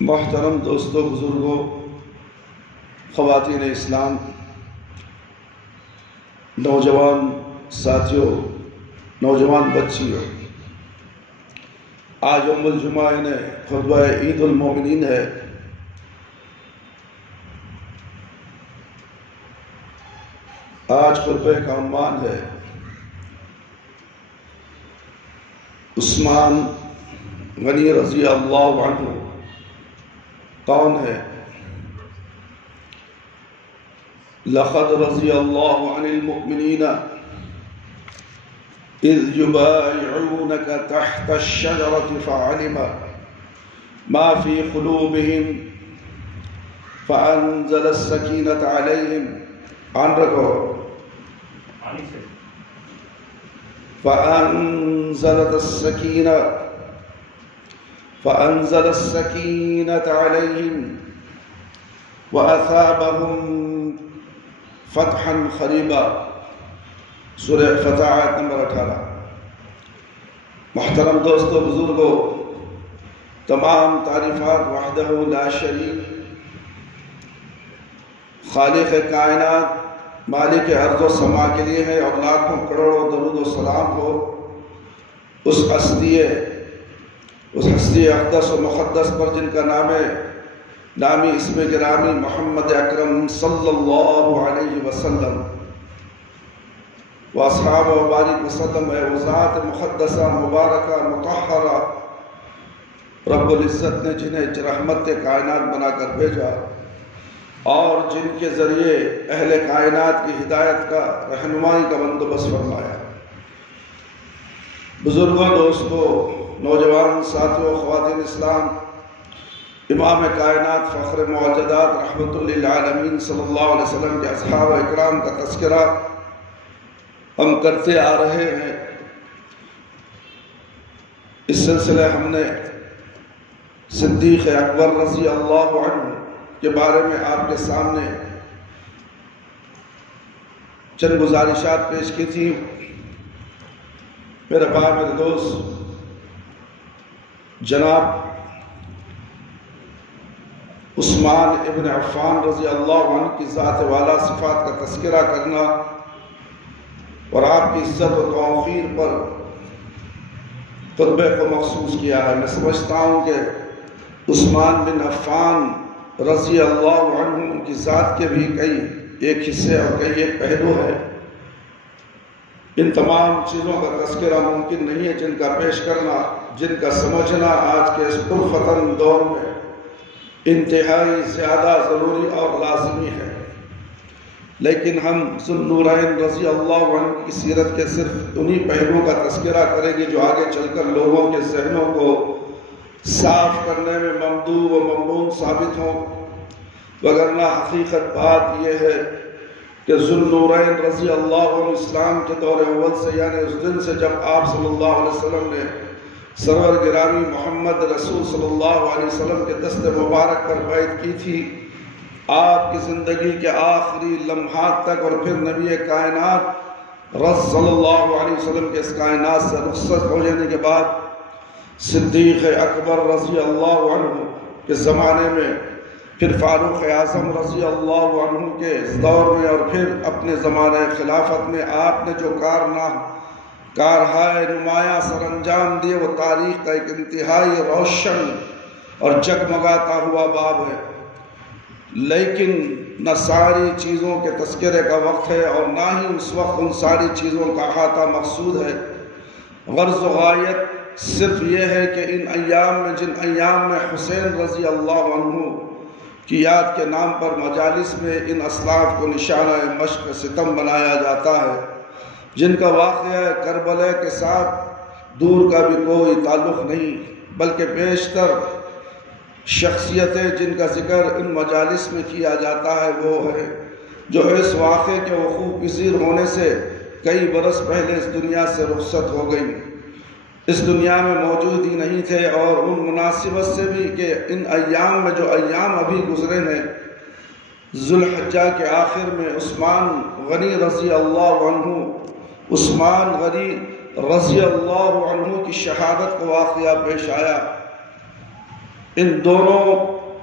محترم دوستوں، بزرگوں، خواتین اسلام، نوجوان ساتھیوں، نوجوان بچیوں، آج یوم الجمعہ خطبہ عید المومنین ہے۔ آج خطبہ کا عنوان ہے عثمان غنی رضی اللہ عنہ کون ہے؟ لقد رضی اللہ عن المؤمنین اذ یبایعونک تحت الشجرة فعلم ما فی قلوبهم فانزل السکینة علیہم فأنزل السكينة عليهم وأثابهم فتحا قريبا۔ سورہ فتح آیت نمبر 18۔ محترم دوستو، بزرگوں، تمام تعریفات وحدہ لا شریک، خالق کائنات، مالک ارض و سما کے لیے ہے، اور لاکھوں کروڑوں درود و سلام ہو اس ہستی اقدس و مقدس پر جن کا نامی اسم گرامی محمد اکرم صلی اللہ علیہ وسلم و اصحاب و بارک وسلم ہے۔ وہ ذات مقدسہ مبارکہ مطہرہ رب العزت نے جنہیں رحمت کائنات بنا کر بھیجا، اور جن کے ذریعے اہل کائنات کی ہدایت کا، رہنمائی کا بندوبست فرمایا۔ بزرگوں، دوستوں، نوجوان ساتھیوں، خواتین اسلام، امام کائنات، فخر موجودات، رحمت للعالمین صلی اللہ علیہ وسلم کے اصحاب اکرام کا تذکرہ ہم کرتے آ رہے ہیں۔ اس سلسلے ہم نے صدیق اکبر رضی اللہ عنہ کے بارے میں آپ کے سامنے چند گزارشات پیش کی تھی۔ میرے بھائی، میرے دوست، جناب عثمان ابن عفان رضی اللہ عنہ کی ذات والا صفات کا تذکرہ کرنا اور آپ کی عزت و توقیر پر خطبے کو مخصوص کیا ہے۔ میں سمجھتا ہوں کہ عثمان بن عفان رضی اللہ عنہ ان کی ذات کے بھی کئی ایک حصے اور کئی ایک پہلو ہے۔ ان تمام چیزوں کا تذکرہ ممکن نہیں ہے جن کا پیش کرنا، جن کا سمجھنا آج کے اس پرفتن دور میں انتہائی زیادہ ضروری اور لازمی ہے۔ لیکن ہم ذو النورین رضی اللہ عنہ کی سیرت کے صرف انہی پہلوؤں کا تذکرہ کریں گے جو آگے چل کر لوگوں کے ذہنوں کو صاف کرنے میں ممدوح و ممنون ثابت ہوں، وگرنہ حقیقت بات یہ ہے کہ ذو النورین رضی اللہ عنہ اسلام کے دور اول سے، یعنی اس دن سے جب آپ صلی اللہ علیہ وسلم نے سرور گرامی محمد رسول صلی اللہ علیہ وسلم کے دست مبارک پر بیعت کی تھی، آپ کی زندگی کے آخری لمحات تک، اور پھر نبی کائنات صلی اللہ علیہ وسلم کے اس کائنات سے رخصت ہو جانے کے بعد صدیق اکبر رضی اللہ عنہ کے زمانے میں، پھر فاروق اعظم رضی اللہ عنہ کے دور میں، اور پھر اپنے زمانہ خلافت میں آپ نے جو کارہائے نمایاں سر انجام دیے، وہ تاریخ کا ایک انتہائی روشن اور جگمگاتا ہوا باب ہے۔ لیکن نہ ساری چیزوں کے تذکرے کا وقت ہے، اور نہ ہی اس وقت ان ساری چیزوں کا احاطہ مقصود ہے۔ غرض و غایت صرف یہ ہے کہ ان ایام میں، جن ایام میں حسین رضی اللہ عنہ کی یاد کے نام پر مجالس میں ان اسلاف کو نشانہ مشق ستم بنایا جاتا ہے، جن کا واقعہ کربلا کے ساتھ دور کا بھی کوئی تعلق نہیں، بلکہ بیشتر شخصیتیں جن کا ذکر ان مجالس میں کیا جاتا ہے وہ ہے جو اس واقعے کے وقوع پذیر ہونے سے کئی برس پہلے اس دنیا سے رخصت ہو گئی، اس دنیا میں موجود ہی نہیں تھے۔ اور ان مناسبت سے بھی کہ ان ایام میں، جو ایام ابھی گزرے ہیں، ذو الحجہ کے آخر میں عثمان غنی رضی اللہ عنہ، عثمان غنی رضی اللہ عنہ کی شہادت کا واقعہ پیش آیا۔ ان دونوں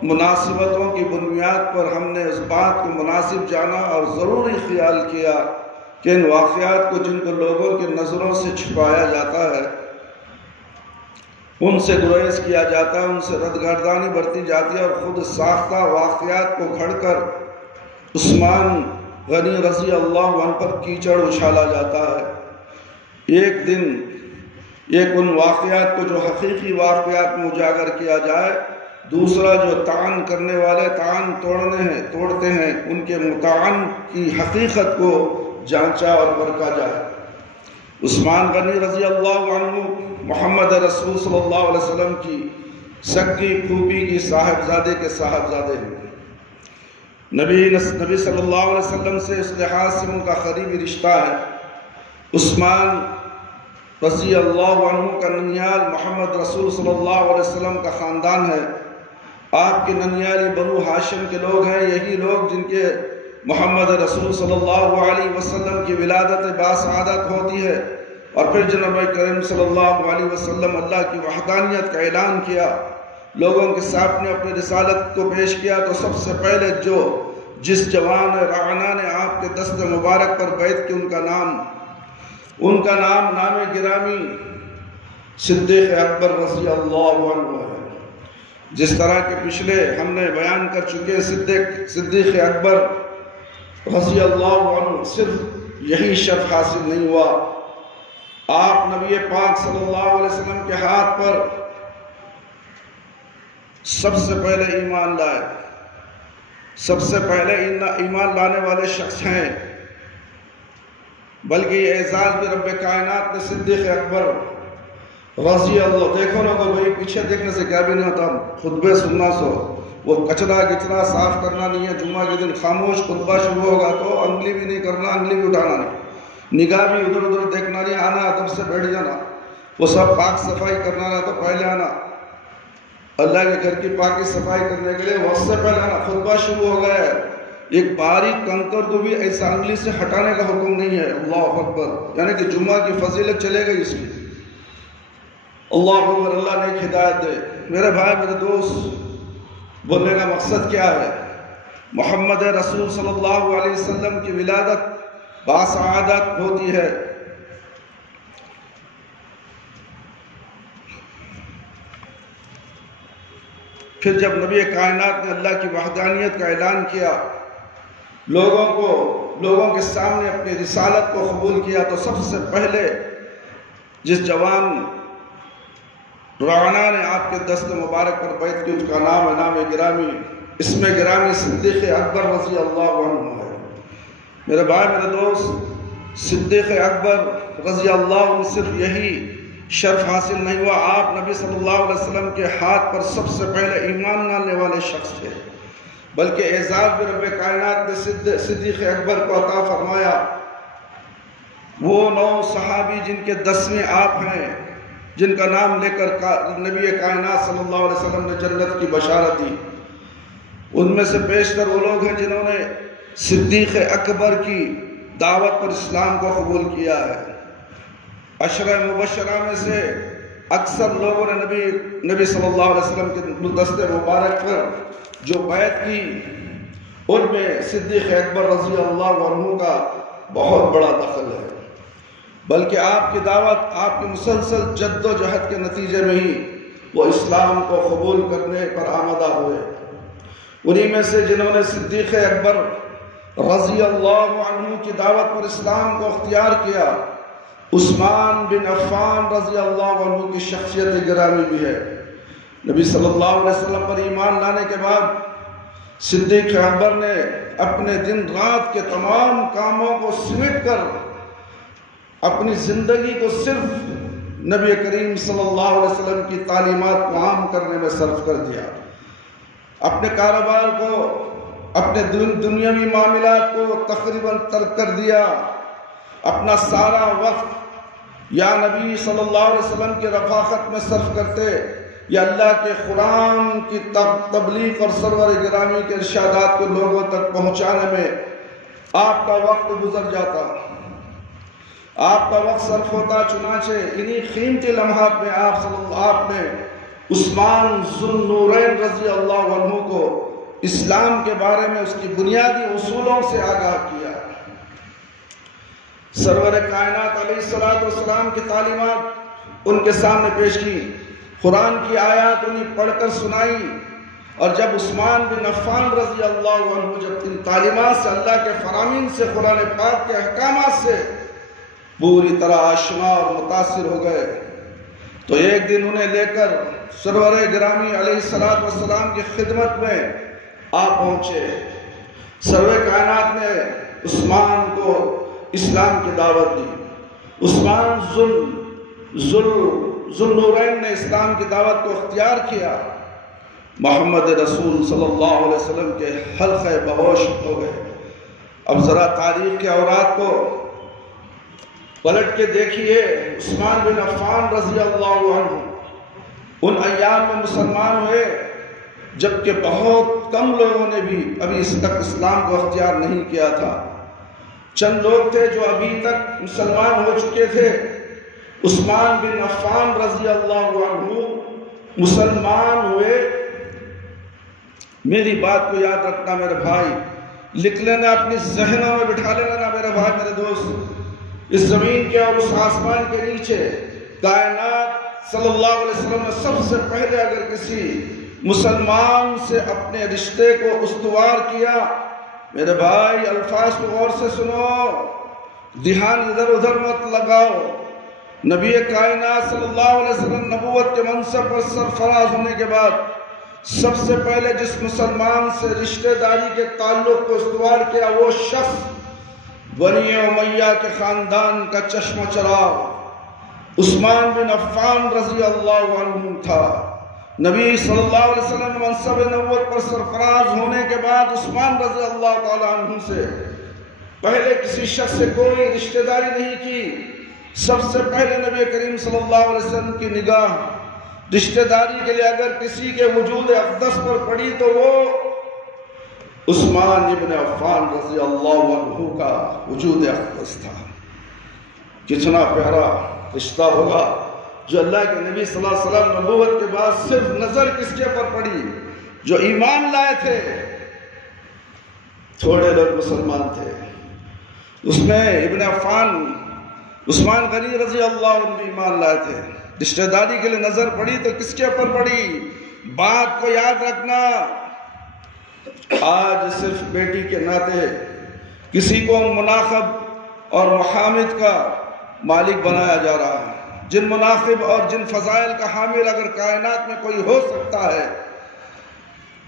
مناسبتوں کی بنیاد پر ہم نے اس بات کو مناسب جانا اور ضروری خیال کیا کہ ان واقعات کو جن کو لوگوں کی نظروں سے چھپایا جاتا ہے، ان سے گریز کیا جاتا ہے، ان سے ردگردانی برتی جاتی ہے اور خود ساختہ واقعات کو گھڑ کر عثمان غنی رضی اللہ عنہ پر کیچڑ اچھالا جاتا ہے۔ ایک دن ان واقعات کو جو حقیقی واقعات میں اجاگر کیا جائے، دوسرا جو طعن کرنے والے طعن توڑتے ہیں ان کے مطعن کی حقیقت کو جانچا اور پرکھا جائے۔ عثمان غنی رضی اللہ عنہ محمد رسول صلی اللہ علیہ وسلم کی سگی پھوپھی کی صاحبزادے کے صاحبزادے ہیں۔ نبی صلی اللہ علیہ وسلم سے اس لحاظ سے ان کا قریبی رشتہ ہے۔ عثمان رضی اللہ عنہ کا ننیال محمد رسول صلی اللہ علیہ وسلم کا خاندان ہے۔ آپ کے ننیالی بنو ہاشم کے لوگ ہیں، یہی لوگ جن کے محمد رسول صلی اللہ علیہ وسلم کی ولادت باسعادت ہوتی ہے، اور پھر جناب کریم صلی اللہ علیہ وسلم اللہ کی وحدانیت کا اعلان کیا، لوگوں کے سامنے اپنی رسالت کو پیش کیا، تو سب سے پہلے جس جوان رعنا نے آپ کے دست مبارک پر بیعت کی، ان کا نام نام گرامی صدیق اکبر رضی اللہ عنہ ہے۔ جس طرح کے پچھلے ہم نے بیان کر چکے، صدیق اکبر رضی اللہ عنہ صرف یہی شرف حاصل نہیں ہوا، آپ نبی پاک صلی اللہ علیہ وسلم کے ہاتھ پر سب سے پہلے ایمان لائے، سب سے پہلے ایمان لانے والے شخص ہیں، بلکہ یہ اعزاز بھی رب کائنات نے صدیق اکبر رضی اللہ، دیکھو نا کو بھائی پیچھے دیکھنے سے کیا بھی نہیں ہوتا، خطبے سننا سو وہ کچرا گچرا صاف کرنا نہیں ہے، جمعہ کے دن خاموش خطبہ شروع ہوگا تو انگلی بھی نہیں کرنا، انگلی بھی اٹھانا نہیں، نگاہ بھی ادھر ادھر دیکھنا نہیں، آنا ادب سے بیٹھ جانا، وہ سب پاک صفائی کرنا رہا تو پہلے آنا، اللہ کے گھر کی پاکی صفائی کرنے کے لیے وقت سے پہلے آنا، خطبہ شروع ہو گیا ہے، ایک باریک کنکر کو بھی ایسا انگلی سے ہٹانے کا حکم نہیں ہے، اللہ اکبر، یعنی کہ جمعہ کی فضیلت چلے گئی اس کی، اللہ اکبر، اللہ نے ہدایت دے۔ میرے بھائی میرے دوست، بولنے کا مقصد کیا ہے؟ محمد رسول صلی اللہ علیہ وسلم کی ولادت باسعادت ہوتی ہے، پھر جب نبی کائنات نے اللہ کی وحدانیت کا اعلان کیا، لوگوں کے سامنے اپنی رسالت کو قبول کیا، تو سب سے پہلے جس جوان رعنا نے آپ کے دست مبارک پر بیعت کی، اس کا نام ہے نام گرامی، اس میں گرامی صدیق اکبر رضی اللہ عنہ ہے۔ میرے بھائی میرے دوست، صدیق اکبر رضی اللہ عنہ صرف یہی شرف حاصل نہیں ہوا، آپ نبی صلی اللہ علیہ وسلم کے ہاتھ پر سب سے پہلے ایمان لانے والے شخص تھے، بلکہ اعزاز بھی رب کائنات نے صدیق اکبر کو عطا فرمایا۔ وہ 9 صحابی جن کے 10ویں آپ ہیں، جن کا نام لے کر نبی کائنات صلی اللہ علیہ وسلم نے جنت کی بشارت دی، ان میں سے بیشتر وہ لوگ ہیں جنہوں نے صدیق اکبر کی دعوت پر اسلام کو قبول کیا ہے۔ عشرہ مبشرہ میں سے اکثر لوگوں نے نبی صلی اللہ علیہ وسلم کے دست مبارک پر جو بیعت کی، ان میں صدیق اکبر رضی اللہ عنہ کا بہت بڑا دخل ہے، بلکہ آپ کی دعوت، آپ کی مسلسل جد و جہد کے نتیجے میں ہی وہ اسلام کو قبول کرنے پر آمادہ ہوئے۔ انہی میں سے جنہوں نے صدیق اکبر رضی اللہ عنہ کی دعوت پر اسلام کو اختیار کیا، عثمان بن عفان رضی اللہ عنہ کی شخصیت گرامی بھی ہے۔ نبی صلی اللہ علیہ وسلم پر ایمان لانے کے بعد صدیق اکبر نے اپنے دن رات کے تمام کاموں کو سمیٹ کر اپنی زندگی کو صرف نبی کریم صلی اللہ علیہ وسلم کی تعلیمات کو عام کرنے میں صرف کر دیا، اپنے کاروبار کو، اپنے دنیاوی معاملات کو تقریباً ترک کر دیا، اپنا سارا وقت یا نبی صلی اللہ علیہ وسلم کی رفاقت میں صرف کرتے، یا اللہ کے قرآن کی تبلیغ اور سرور گرامی کے ارشادات کو لوگوں تک پہنچانے میں آپ کا وقت گزر جاتا، آپ کا وقت صرف ہوتا۔ چنانچہ انہی قیمتی لمحات میں آپ نے عثمان ذو النورین رضی اللہ عنہ کو اسلام کے بارے میں اس کی بنیادی اصولوں سے آگاہ کیا۔ سرور کائنات علیہ السلام کی تعلیمات ان کے سامنے پیش کی، قرآن کی آیات انہیں پڑھ کر سنائی، اور جب عثمان بن عفان رضی اللہ عنہ جب ان تعلیمات سے، اللہ کے فرامین سے، قرآن پاک کے احکامات سے پوری طرح آشنا اور متاثر ہو گئے، تو ایک دن انہیں لے کر سرور گرامی علیہ السلام کی خدمت میں آ پہنچے۔ سرور کائنات نے عثمان کو اسلام کی دعوت دی، عثمان ذو النورین نے اسلام کی دعوت کو اختیار کیا، محمد رسول صلی اللہ علیہ وسلم کے حلقے بہوش ہو گئے۔ اب ذرا تاریخ کے اوراق کو پلٹ کے دیکھیے، عثمان بن عفان رضی اللہ عنہ ان ایام میں مسلمان ہوئے جبکہ بہت کم لوگوں نے بھی ابھی اس تک اسلام کو اختیار نہیں کیا تھا۔ چند لوگ تھے جو ابھی تک مسلمان ہو چکے تھے۔ عثمان بن عفان رضی اللہ عنہ مسلمان ہوئے۔ میری بات کو یاد رکھنا میرے بھائی، لکھ لینا، اپنی ذہنوں میں بٹھا لینا میرے بھائی، میرے دوست، اس زمین کے اور اس آسمان کے نیچے کائنات صلی اللہ علیہ وسلم نے سب سے پہلے اگر کسی مسلمان سے اپنے رشتے کو استوار کیا، میرے بھائی الفاظ کو غور سے سنو، دھیان ادھر ادھر مت لگاؤ، نبی کائنات صلی اللہ علیہ وسلم نبوت کے منصب پر سرفراز ہونے کے بعد سب سے پہلے جس مسلمان سے رشتہ داری کے تعلق کو استوار کیا وہ شخص بنی امیہ کے خاندان کا چشمہ چراغ عثمان بن عفان رضی اللہ عنہ تھا۔ نبی صلی اللہ علیہ وسلم منصب نبوت پر سرفراز ہونے کے بعد عثمان رضی اللہ تعالی عنہ سے پہلے کسی شخص سے کوئی رشتہ داری نہیں کی۔ سب سے پہلے نبی کریم صلی اللہ علیہ وسلم کی نگاہ رشتہ داری کے لیے اگر کسی کے وجود اقدس پر پڑی تو وہ عثمان ابن عفان رضی اللہ عنہ کا وجود اقدس تھا۔ کتنا پیارا رشتہ ہوگا جو اللہ کے نبی صلی اللہ علیہ وسلم نبوت کے بعد صرف نظر کس کے پر پڑی؟ جو ایمان لائے تھے، تھوڑے لوگ مسلمان تھے، اس میں ابن عفان عثمان غنی رضی اللہ عنہ ایمان لائے تھے۔ رشتہ داری کے لیے نظر پڑی تو کس کے پر پڑی؟ بات کو یاد رکھنا، آج صرف بیٹی کے ناطے کسی کو مناخب اور محامد کا مالک بنایا جا رہا ہے۔ جن مناخب اور جن فضائل کا حامل اگر کائنات میں کوئی ہو سکتا ہے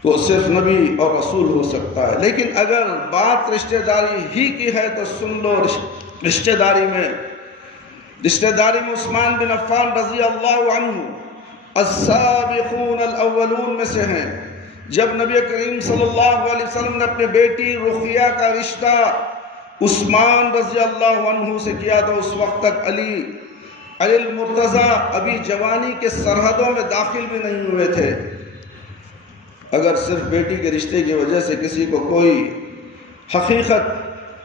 تو صرف نبی اور رسول ہو سکتا ہے۔ لیکن اگر بات رشتہ داری ہی کی ہے تو سن لو، رشتہ داری میں عثمان بن عفان رضی اللہ عنہ السابقون الاولون میں سے ہیں۔ جب نبی کریم صلی اللہ علیہ وسلم نے اپنے بیٹی رقیہ کا رشتہ عثمان رضی اللہ عنہ سے کیا تو اس وقت تک علی المرتضیٰ ابھی جوانی کے سرحدوں میں داخل بھی نہیں ہوئے تھے۔ اگر صرف بیٹی کے رشتے کی وجہ سے کسی کو کوئی حقیقت،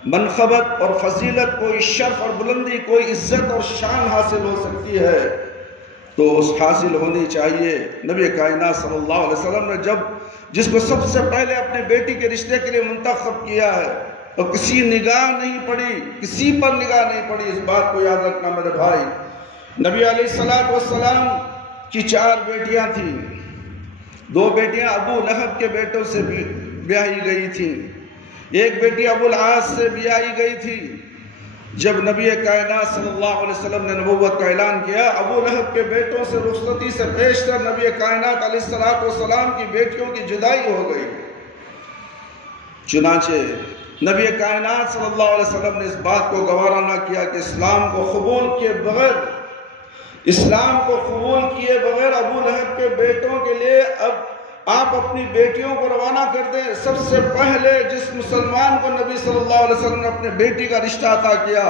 منقبت اور فضیلت، کوئی شرف اور بلندی، کوئی عزت اور شان حاصل ہو سکتی ہے تو اس حاصل ہونی چاہیے۔ نبی کائنات صلی اللہ علیہ وسلم نے جس کو سب سے پہلے اپنے بیٹی کے رشتے کے لیے منتخب کیا ہے اور کسی نگاہ نہیں پڑی، کسی پر نگاہ نہیں پڑی، اس بات کو یاد رکھنا میرے بھائی۔ نبی علیہ السلام کی 4 بیٹیاں تھیں، 2 بیٹیاں ابو لہب کے بیٹوں سے بیاہی گئی تھیں، ایک بیٹی ابو العاص سے بیاہی گئی تھی۔ جب نبی کائنات صلی اللہ علیہ وسلم نے نبوت کا اعلان کیا، ابو لہب کے بیٹوں سے رخصتی سے پیشتر نبی کائنات علیہ السلام کی بیٹیوں کی جدائی ہو گئی۔ چنانچہ نبی کائنات صلی اللہ علیہ وسلم نے اس بات کو گوارا نہ کیا کہ اسلام کو قبول کیے بغیر ابو لہب کے بیٹوں کے لیے اب آپ اپنی بیٹیوں کو روانہ کر دیں۔ سب سے پہلے جس مسلمان کو نبی صلی اللہ علیہ وسلم نے اپنے بیٹی کا رشتہ عطا کیا،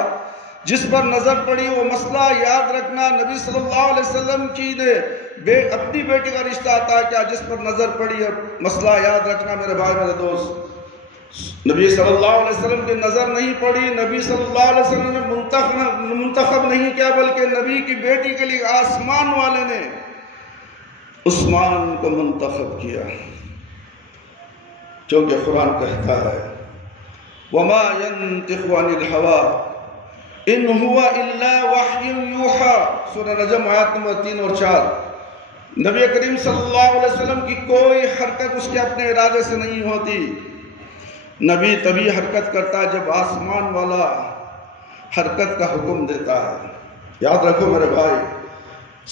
جس پر نظر پڑی، وہ مسئلہ یاد رکھنا، نبی صلی اللہ علیہ وسلم کی نے اپنی بیٹی کا رشتہ عطا کیا، جس پر نظر پڑی، اور مسئلہ یاد رکھنا میرے بھائی میرے دوست، نبی صلی اللہ علیہ وسلم کی نظر نہیں پڑی، نبی صلی اللہ علیہ وسلم نے منتخب نہیں کیا، بلکہ نبی کی بیٹی کے لیے آسمان والے نے عثمان کو منتخب کیا، کیونکہ قرآن کہتا ہے وَمَا يَنطِقُ عَنِ الْهَوَىٰ إِنْ هُوَ إِلَّا وَحْيٌ يُوحَىٰ، سورہ نجم آیت نمبر 3 اور 4۔ نبی کریم صلی اللہ علیہ وسلم کی کوئی حرکت اس کے اپنے ارادے سے نہیں ہوتی۔ نبی تبھی حرکت کرتا ہے جب آسمان والا حرکت کا حکم دیتا ہے۔ یاد رکھو میرے بھائی،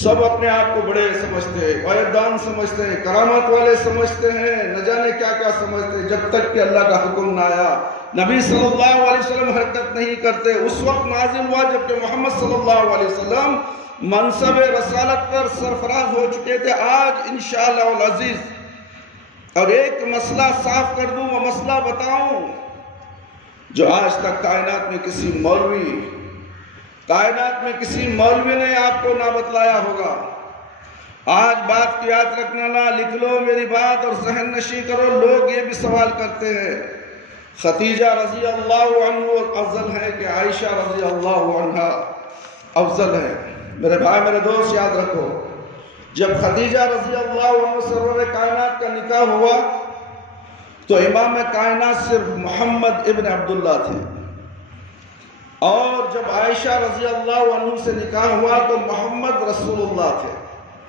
سب اپنے آپ کو بڑے سمجھتے ہیں، غیبدان سمجھتے ہیں، کرامت والے سمجھتے ہیں، نہ جانے کیا کیا سمجھتے ہیں، جب تک کہ اللہ کا حکم نہ آیا۔ نبی صلی اللہ علیہ وسلم حرکت نہیں کرتے۔ اس وقت نازل ہوا جب کہ محمد صلی اللہ علیہ وسلم منصب رسالت پر سرفراز ہو چکے تھے۔ آج انشاءاللہ العزیز اور ایک مسئلہ صاف کر دوں، وہ مسئلہ بتاؤں جو آج تک کائنات میں کسی مولوی نے آپ کو نہ بتلایا ہوگا۔ آج بات کی یاد رکھنا، نہ لکھ لو میری بات اور ذہن نشی کرو۔ لوگ یہ بھی سوال کرتے ہیں خدیجہ رضی اللہ عنہ افضل ہے کہ عائشہ رضی اللہ عنہ افضل ہے؟ میرے بھائی میرے دوست یاد رکھو، جب خدیجہ رضی اللہ عنہ سرور کائنات کا نکاح ہوا تو امام کائنات صرف محمد ابن عبداللہ تھے، اور جب عائشہ رضی اللہ عنہ سے نکاح ہوا تو محمد رسول اللہ تھے۔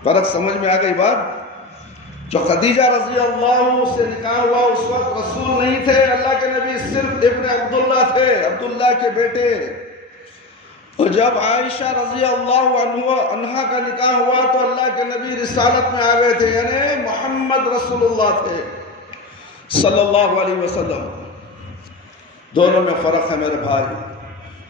فرق سمجھ میں آ گئی بات؟ جو خدیجہ رضی اللہ عنہ سے نکاح ہوا اس وقت رسول نہیں تھے، اللہ کے نبی صرف ابن عبداللہ تھے، عبداللہ کے بیٹے۔ اور جب عائشہ رضی اللہ عنہ کا نکاح ہوا تو اللہ کے نبی رسالت میں آ گئے تھے، یعنی محمد رسول اللہ تھے صلی اللہ علیہ وسلم۔ دونوں میں فرق ہے میرے بھائی،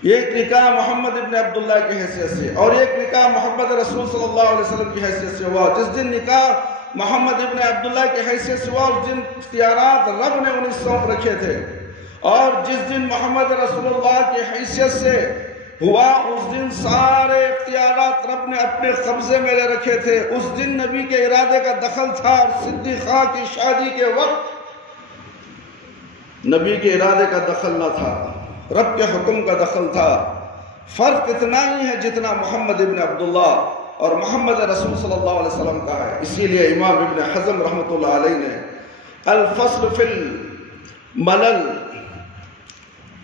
ایک نکاح محمد ابن عبداللہ کی حیثیت سے اور ایک نکاح محمد رسول صلی اللہ علیہ وسلم کی حیثیت سے ہوا۔ جس دن نکاح محمد ابن عبداللہ کی حیثیت سے ہوا اس دن اختیارات رب نے انہیں سونپ رکھے تھے، اور جس دن محمد رسول اللہ کی حیثیت سے ہوا اس دن سارے اختیارات رب نے اپنے قبضے میں لے رکھے تھے۔ اس دن نبی کے ارادے کا دخل تھا، اور صدیقہ کی شادی کے وقت نبی کے ارادے کا دخل نہ تھا، رب کے حکم کا دخل تھا۔ فرق اتنا ہی ہے جتنا محمد ابن عبداللہ اور محمد رسول صلی اللہ علیہ وسلم کا ہے۔ اسی لیے امام ابن حزم رحمۃ اللہ علیہ نے الفصل فی الملل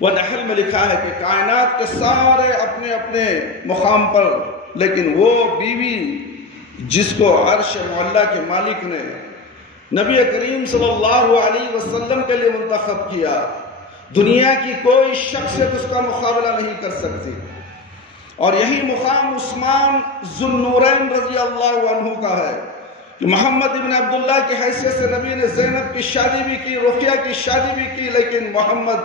ونحل میں لکھا ہے کہ کائنات کے سارے اپنے اپنے مقام پر، لیکن وہ بیوی جس کو عرش معلیٰ کے مالک نے نبی کریم صلی اللہ علیہ وسلم کے لیے منتخب کیا، دنیا کی کوئی شخصیت اس کا مقابلہ نہیں کر سکتی۔ اور یہی مقام عثمان ذو النورین رضی اللہ عنہ کا ہے کہ محمد ابن عبداللہ کی حیثیت سے نبی نے زینب کی شادی بھی کی، رقیہ کی شادی بھی کی، لیکن محمد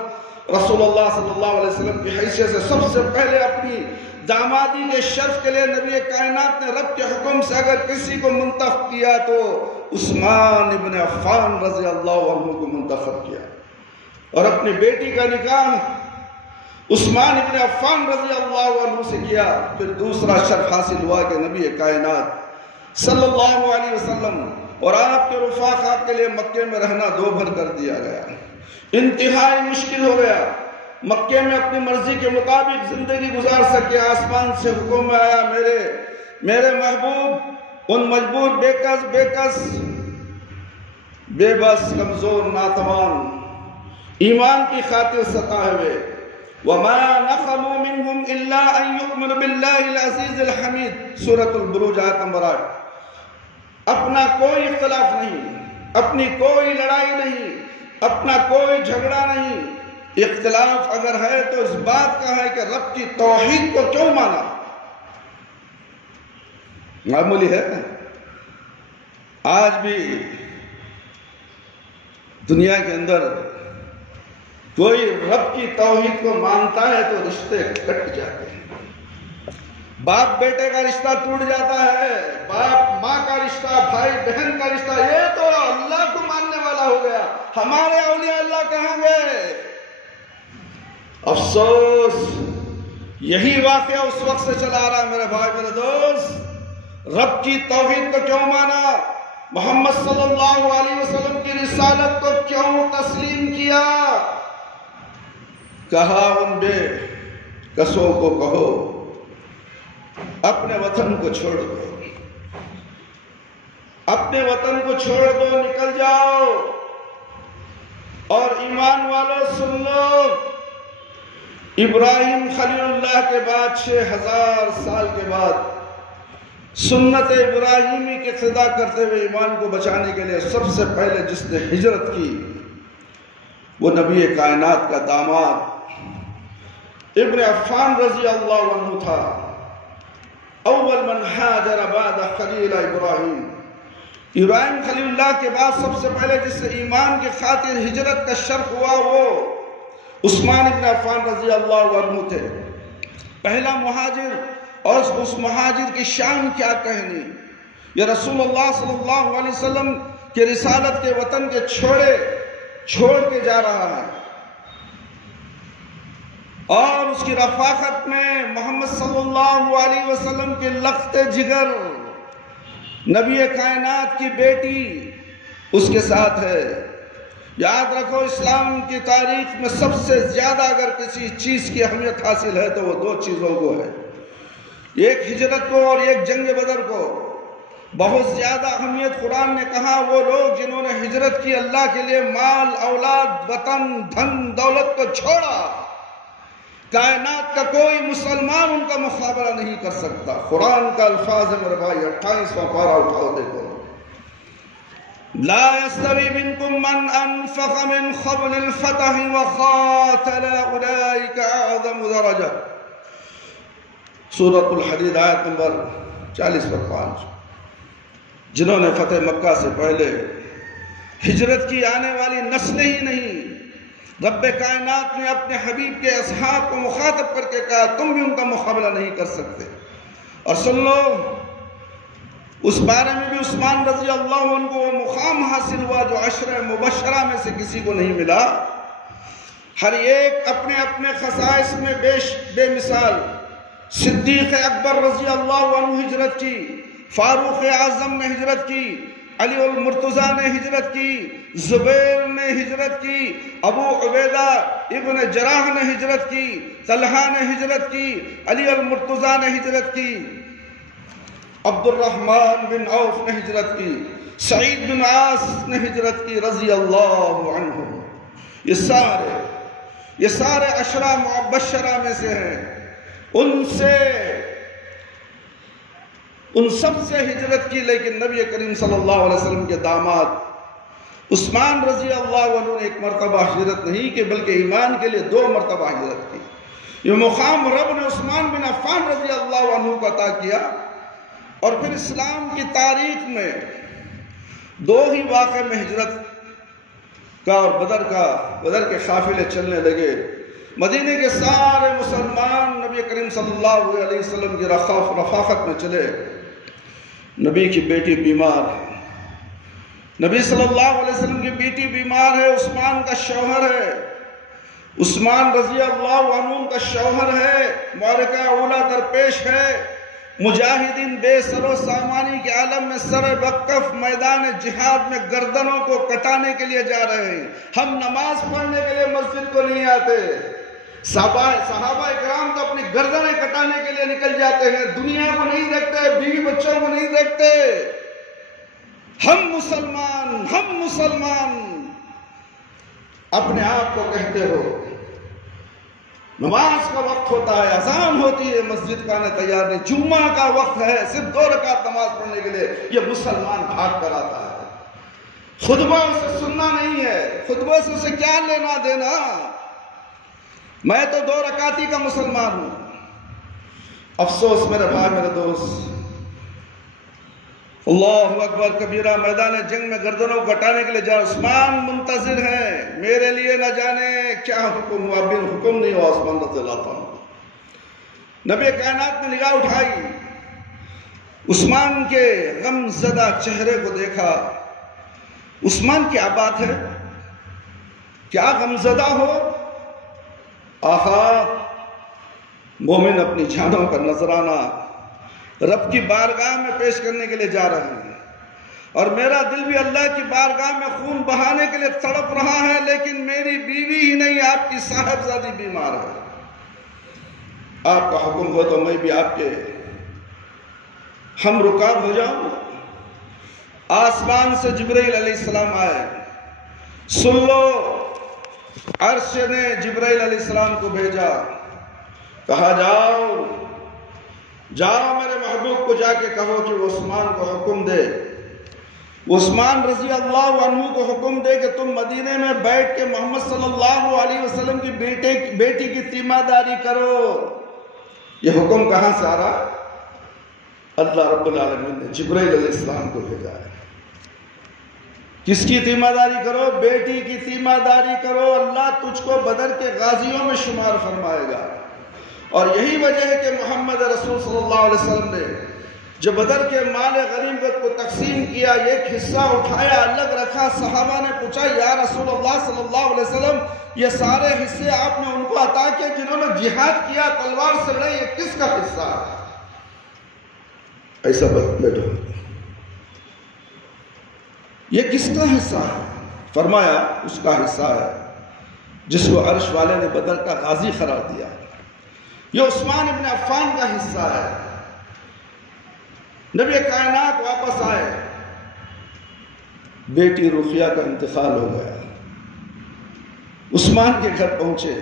رسول اللہ صلی اللہ علیہ وسلم کی حیثیت سے سب سے پہلے اپنی دامادی کے شرف کے لیے نبی کائنات نے رب کے حکم سے اگر کسی کو منتخب کیا تو عثمان ابن عفان رضی اللہ عنہ کو منتخب کیا، اور اپنی بیٹی کا نکاح عثمان ابن عفان رضی اللہ عنہ سے کیا۔ پھر دوسرا شرف حاصل ہوا کہ نبی کائنات صلی اللہ علیہ وسلم اور آپ کے رفاقہ کے لیے مکے میں رہنا دو بھر کر دیا گیا، انتہائی مشکل ہو گیا۔ مکے میں اپنی مرضی کے مطابق زندگی گزار سکے، آسمان سے حکم آیا میرے محبوب ان مجبور بے بس کمزور ناتوان ایمان کی خاطر ستائے ہوئے، وَمَا نَقَمُوا مِنْهُمْ إِلَّا أَن يُؤْمِنُوا بِاللَّهِ الْعَزِيزِ الْحَمِيدِ سورۃ البروج آیت نمبر 8۔ اپنا کوئی اختلاف نہیں، اپنی کوئی لڑائی نہیں، اپنا کوئی جھگڑا نہیں، اختلاف اگر ہے تو اس بات کا ہے کہ رب کی توحید کو کیوں مانا۔ معمولی ہے، آج بھی دنیا کے اندر کوئی رب کی توحید کو مانتا ہے تو رشتے کٹ جاتے ہیں، باپ بیٹے کا رشتہ ٹوٹ جاتا ہے، باپ ماں کا رشتہ، بھائی بہن کا رشتہ، یہ تو اللہ کو ماننے والا ہو گیا، ہمارے اولیاء اللہ کہاں گئے؟ افسوس یہی واقعہ اس وقت سے چلا رہا ہے میرے بھائی میرے دوست۔ رب کی توحید کو کیوں مانا؟ محمد صلی اللہ علیہ وسلم کی رسالت کو کیوں تسلیم کیا؟ کہا ان بے کسوں کو کہو اپنے وطن کو چھوڑ دو، اپنے وطن کو چھوڑ دو، نکل جاؤ۔ اور ایمان والوں سن لو، ابراہیم خلیل اللہ کے بعد 6000 سال کے بعد سنت ابراہیمی کی اقتدا کرتے ہوئے ایمان کو بچانے کے لیے سب سے پہلے جس نے ہجرت کی وہ نبی کائنات کا داماد ابن عفان رضی اللہ عنہ تھا۔ اول من ہاجر بعد خلیل ابراہیم، ابراہیم خلیل اللہ کے بعد سب سے پہلے جس سے ایمان کی خاطر ہجرت کا شرف ہوا وہ عثمان ابن عفان رضی اللہ عنہ تھے، پہلا مہاجر۔ اور اس مہاجر کی شان کیا کہنی، یہ رسول اللہ صلی اللہ علیہ وسلم کے رسالت کے وطن کے چھوڑ کے جا رہا ہے، اور اس کی رفاقت میں محمد صلی اللہ علیہ وسلم کے لخت جگر نبی کائنات کی بیٹی اس کے ساتھ ہے۔ یاد رکھو، اسلام کی تاریخ میں سب سے زیادہ اگر کسی چیز کی اہمیت حاصل ہے تو وہ دو چیزوں کو ہے، ایک ہجرت کو اور ایک جنگ بدر کو۔ بہت زیادہ اہمیت قرآن نے کہا وہ لوگ جنہوں نے ہجرت کی، اللہ کے لیے مال، اولاد، وطن، دھن دولت کو چھوڑا، کائنات کا کوئی مسلمان ان کا مقابلہ نہیں کر سکتا۔ قرآن کا الفاظ ہے میرے بھائی، 28واں پارہ اٹھاؤ دیکھو، لا يستوي منكم من انفق من قبل الفتح وقاتل اولئك اعظم درجة، سورۃ الحدید آیت نمبر 40 پر 5۔ جنہوں نے فتح مکہ سے پہلے ہجرت کی، آنے والی نسلیں ہی نہیں، رب کائنات نے اپنے حبیب کے اصحاب کو مخاطب کر کے کہا تم بھی ان کا مقابلہ نہیں کر سکتے۔ اور سن لو، اس بارے میں بھی عثمان رضی اللہ عنہ کو وہ مقام حاصل ہوا جو عشرہ مبشرہ میں سے کسی کو نہیں ملا۔ ہر ایک اپنے اپنے خصائص میں بے مثال۔ صدیق اکبر رضی اللہ عنہ ہجرت کی، فاروق اعظم نے ہجرت کی، علی المرتضیٰ نے ہجرت کی، زبیر نے ہجرت کی، ابو عبیدہ ابن جراح نے ہجرت کی، طلحہ نے ہجرت کی، علی المرتضیٰ نے ہجرت کی، عبد الرحمن بن عوف نے ہجرت کی، سعید بن عاص نے ہجرت کی رضی اللہ عنہ۔ یہ سارے عشرہ مبشرہ میں سے ہیں۔ ان سب سے ہجرت کی، لیکن نبی کریم صلی اللہ علیہ وسلم کے داماد عثمان رضی اللہ عنہ نے ایک مرتبہ ہجرت نہیں کی بلکہ ایمان کے لیے 2 مرتبہ ہجرت کی۔ یہ مقام رب نے عثمان بن عفان رضی اللہ عنہ کو عطا کیا۔ اور پھر اسلام کی تاریخ میں 2 ہی واقعے میں ہجرت کا اور بدر کے قافلے چلنے لگے۔ مدینے کے سارے مسلمان نبی کریم صلی اللہ علیہ وسلم کی رفاقت میں چلے۔ نبی کی بیٹی بیمار ہے، نبی صلی اللہ علیہ وسلم کی بیٹی بیمار ہے، عثمان کا شوہر ہے، عثمان رضی اللہ عنہ کا شوہر ہے، معرکہ اولیٰ درپیش ہے، مجاہدین بے سر و سامانی کے عالم میں سر وقف میدان جہاد میں گردنوں کو کٹانے کے لیے جا رہے ہیں۔ ہم نماز پڑھنے کے لیے مسجد کو نہیں آتے، صحابہ کرام تو اپنی گردنیں کٹانے کے لیے نکل جاتے ہیں، دنیا کو نہیں دیکھتے، بیوی بچوں کو نہیں دیکھتے۔ ہم مسلمان اپنے آپ کو کہتے ہو، نماز کا وقت ہوتا ہے، اذان ہوتی ہے، مسجد کا آنے تیار نہیں، جمعہ کا وقت ہے، صرف 2 رکعت نماز پڑھنے کے لیے یہ مسلمان بھاگ کر آتا ہے۔ خطبہ اسے سننا نہیں ہے، خطبہ سے اسے کیا لینا دینا، میں تو 2 رکعتی کا مسلمان ہوں۔ افسوس میرے بھائی، میرے دوست، اللہ اکبر کبیرہ، میدان جنگ میں گردنوں کو کٹانے کے لیے جا، عثمان منتظر ہیں، میرے لیے نہ جانے کیا حکم ہوا، بن حکم نہیں ہوا عثمان رضی اللہ عنہ۔ نبی کائنات نے نگاہ اٹھائی، عثمان کے غم زدہ چہرے کو دیکھا۔ عثمان کیا بات ہے، کیا غم زدہ ہو؟ آہا، مومن اپنی جانوں کا نذرانہ رب کی بارگاہ میں پیش کرنے کے لیے جا رہے ہیں، اور میرا دل بھی اللہ کی بارگاہ میں خون بہانے کے لیے تڑپ رہا ہے، لیکن میری بیوی ہی نہیں، آپ کی صاحبزادی بیمار ہے۔ آپ کا حکم ہو تو میں بھی آپ کے ہم رکاب ہو جاؤں۔ آسمان سے جبرائیل علیہ السلام آئے، سن لو، عرش نے جبرائیل علیہ السلام کو بھیجا، کہا جاؤ میرے محبوب کو جا کے کہو کہ وہ عثمان کو حکم دے، عثمان رضی اللہ عنہ کو حکم دے کہ تم مدینے میں بیٹھ کے محمد صلی اللہ علیہ وسلم کی بیٹی کی تیمارداری کرو۔ یہ حکم کہاں سے آ رہا؟ اللہ رب العالمین نے جبرائیل علیہ السلام کو بھیجا ہے۔ کس کی تیمارداری کرو؟ بیٹی کی تیمارداری کرو، اللہ تجھ کو بدر کے غازیوں میں شمار فرمائے گا۔ اور یہی وجہ ہے کہ محمد رسول صلی اللہ علیہ وسلم نے جب بدر کے مال غنیمت کو تقسیم کیا، ایک حصہ اٹھایا، الگ رکھا، صحابہ نے پوچھا یا رسول اللہ صلی اللہ علیہ وسلم یہ سارے حصے آپ نے ان کو عطا کیے جنہوں نے جہاد کیا، تلوار سے لڑے، یہ کس کا حصہ ہے؟ ایسا بیٹھو، یہ کس کا حصہ ہے؟ فرمایا اس کا حصہ ہے جس کو عرش والے نے بدر کا غازی قرار دیا، یہ عثمان ابن عفان کا حصہ ہے۔ نبی کائنات واپس آئے، بیٹی رقیہ کا انتقال ہو گیا، عثمان کے گھر پہنچے،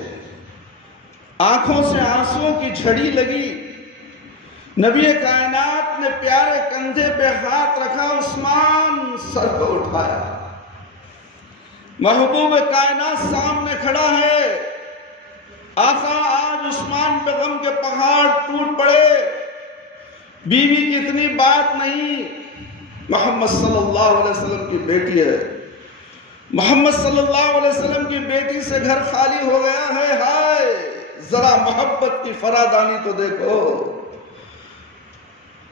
آنکھوں سے آنسوں کی جھڑی لگی، نبی کائنات نے پیارے کندھے پہ ہاتھ رکھا، عثمان سر کو اٹھایا، محبوب کائنات سامنے کھڑا ہے، آقا آج عثمان پہ غم کے پہاڑ ٹوٹ پڑے، بیوی کی اتنی بات نہیں، محمد صلی اللہ علیہ وسلم کی بیٹی ہے، محمد صلی اللہ علیہ وسلم کی بیٹی سے گھر خالی ہو گیا ہے، ہائے ذرا محبت کی فرادانی تو دیکھو،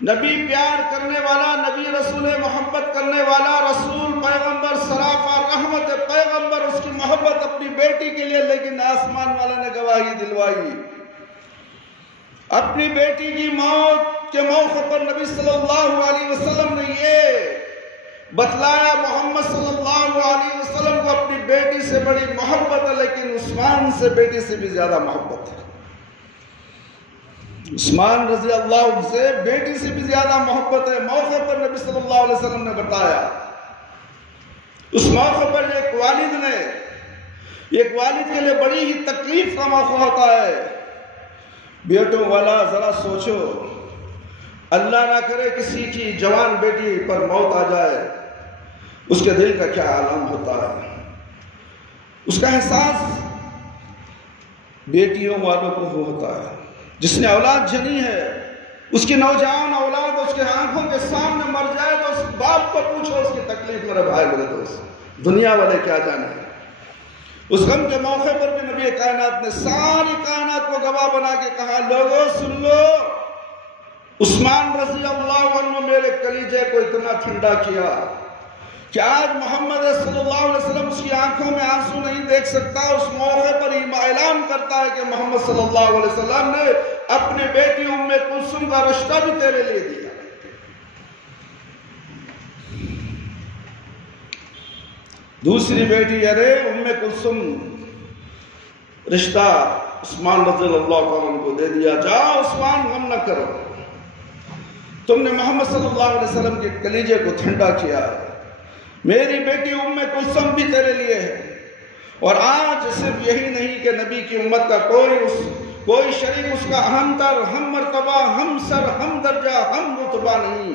نبی پیار کرنے والا، نبی رسول محبت کرنے والا، رسول پیغمبر سراپا رحمت پیغمبر، اس کی محبت اپنی بیٹی کے لیے، لیکن آسمان والے نے گواہی دلوائی، اپنی بیٹی کی موت کے موقع پر نبی صلی اللہ علیہ وسلم نے یہ بتلایا، محمد صلی اللہ علیہ وسلم کو اپنی بیٹی سے بڑی محبت ہے، لیکن عثمان سے بیٹی سے بھی زیادہ محبت ہے، عثمان رضی اللہ عنہ سے بیٹی سے بھی زیادہ محبت ہے۔ موقع پر نبی صلی اللہ علیہ وسلم نے بتایا، اس موقع پر ایک والد کے لیے بڑی ہی تکلیف کا موقع ہوتا ہے، بیٹوں والا ذرا سوچو، اللہ نہ کرے کسی کی جوان بیٹی پر موت آ جائے، اس کے دل کا کیا عالم ہوتا ہے، اس کا احساس بیٹیوں والوں کو ہوتا ہے، جس نے اولاد جنی ہے، اس کی نوجوان اولاد اس کے آنکھوں کے سامنے مر جائے تو اس باپ کو پوچھو اس کی تکلیف، میرے بھائی میرے دوست، دنیا والے کیا جانے۔ اس غم کے موقع پر بھی نبی کائنات نے ساری کائنات کو گواہ بنا کے کہا، لوگوں سن لو، عثمان رضی اللہ عنہ میرے کلیجے کو اتنا ٹھنڈا کیا کہ آج محمد صلی اللہ علیہ وسلم اس کی آنکھوں میں آنسو نہیں دیکھ سکتا۔ اس موقع پر اعلان کرتا ہے کہ محمد صلی اللہ علیہ وسلم نے اپنی بیٹی ام کلثوم کا رشتہ بھی تیرے لیے دیا۔ دوسری بیٹی ارے ام کلثوم رشتہ عثمان رضی اللہ عنہ کو دے دیا، جاؤ عثمان غم نہ کرو، تم نے محمد صلی اللہ علیہ وسلم کے کلیجے کو ٹھنڈا کیا ہے، میری بیٹی ام کلثوم بھی تیرے لیے ہے۔ اور آج صرف یہی نہیں کہ نبی کی امت کا کوئی شریک اس کا ہم تر، ہم مرتبہ، ہم سر، ہم درجہ، ہم رتبہ نہیں،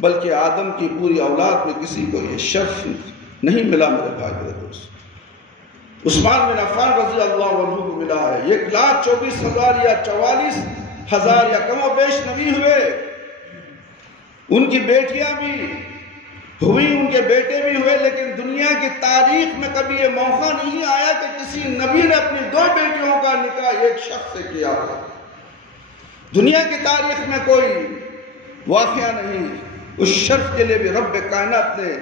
بلکہ آدم کی پوری اولاد میں کسی کو یہ شرف نہیں ملا میرے بھائی میرے دوست۔ عثمان بن عفان رضی اللہ عنہ کو ملا ہے، 1,24,000 یا 44,000 یا کم و بیش نبی ہوئے، ان کی بیٹیاں بھی ہوئی، ان کے بیٹے بھی ہوئے، لیکن دنیا کی تاریخ میں کبھی یہ موقع نہیں آیا کہ کسی نبی نے اپنی 2 بیٹیوں کا نکاح ایک شخص سے کیا ہو۔ دنیا کی تاریخ میں کوئی واقعہ نہیں۔ اس شرف کے لیے بھی رب کائنات نے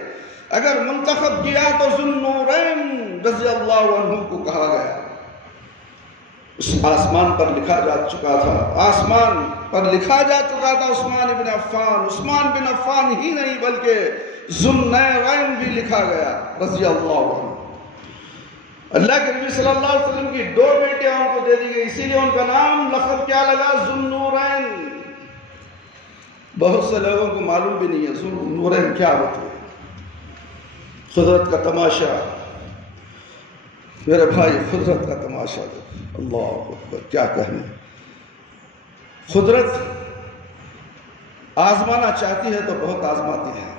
اگر منتخب کیا تو ذوالنورین رضی اللہ عنہ کو کہا گیا۔ اس آسمان پر لکھا جا چکا تھا، آسمان پر لکھا جا چکا تھا عثمان بن عفان، عثمان بن عفان ہی نہیں بلکہ ذوالنورین بھی لکھا گیا رضی اللہ عنہ۔ اللہ کے نبی صلی اللہ علیہ وسلم کی 2 بیٹیاں ان کو دے دی گئی، اسی لیے ان کا نام لقب کیا لگا؟ ذوالنورین۔ بہت سے لوگوں کو معلوم بھی نہیں ہے ذوالنورین کیا ہوتی ہے۔ قدرت کا تماشا، میرے بھائی قدرت کا تماشا دیکھو، اللہ اکبر، کیا کہنے۔ قدرت آزمانا چاہتی ہے تو بہت آزماتی ہے۔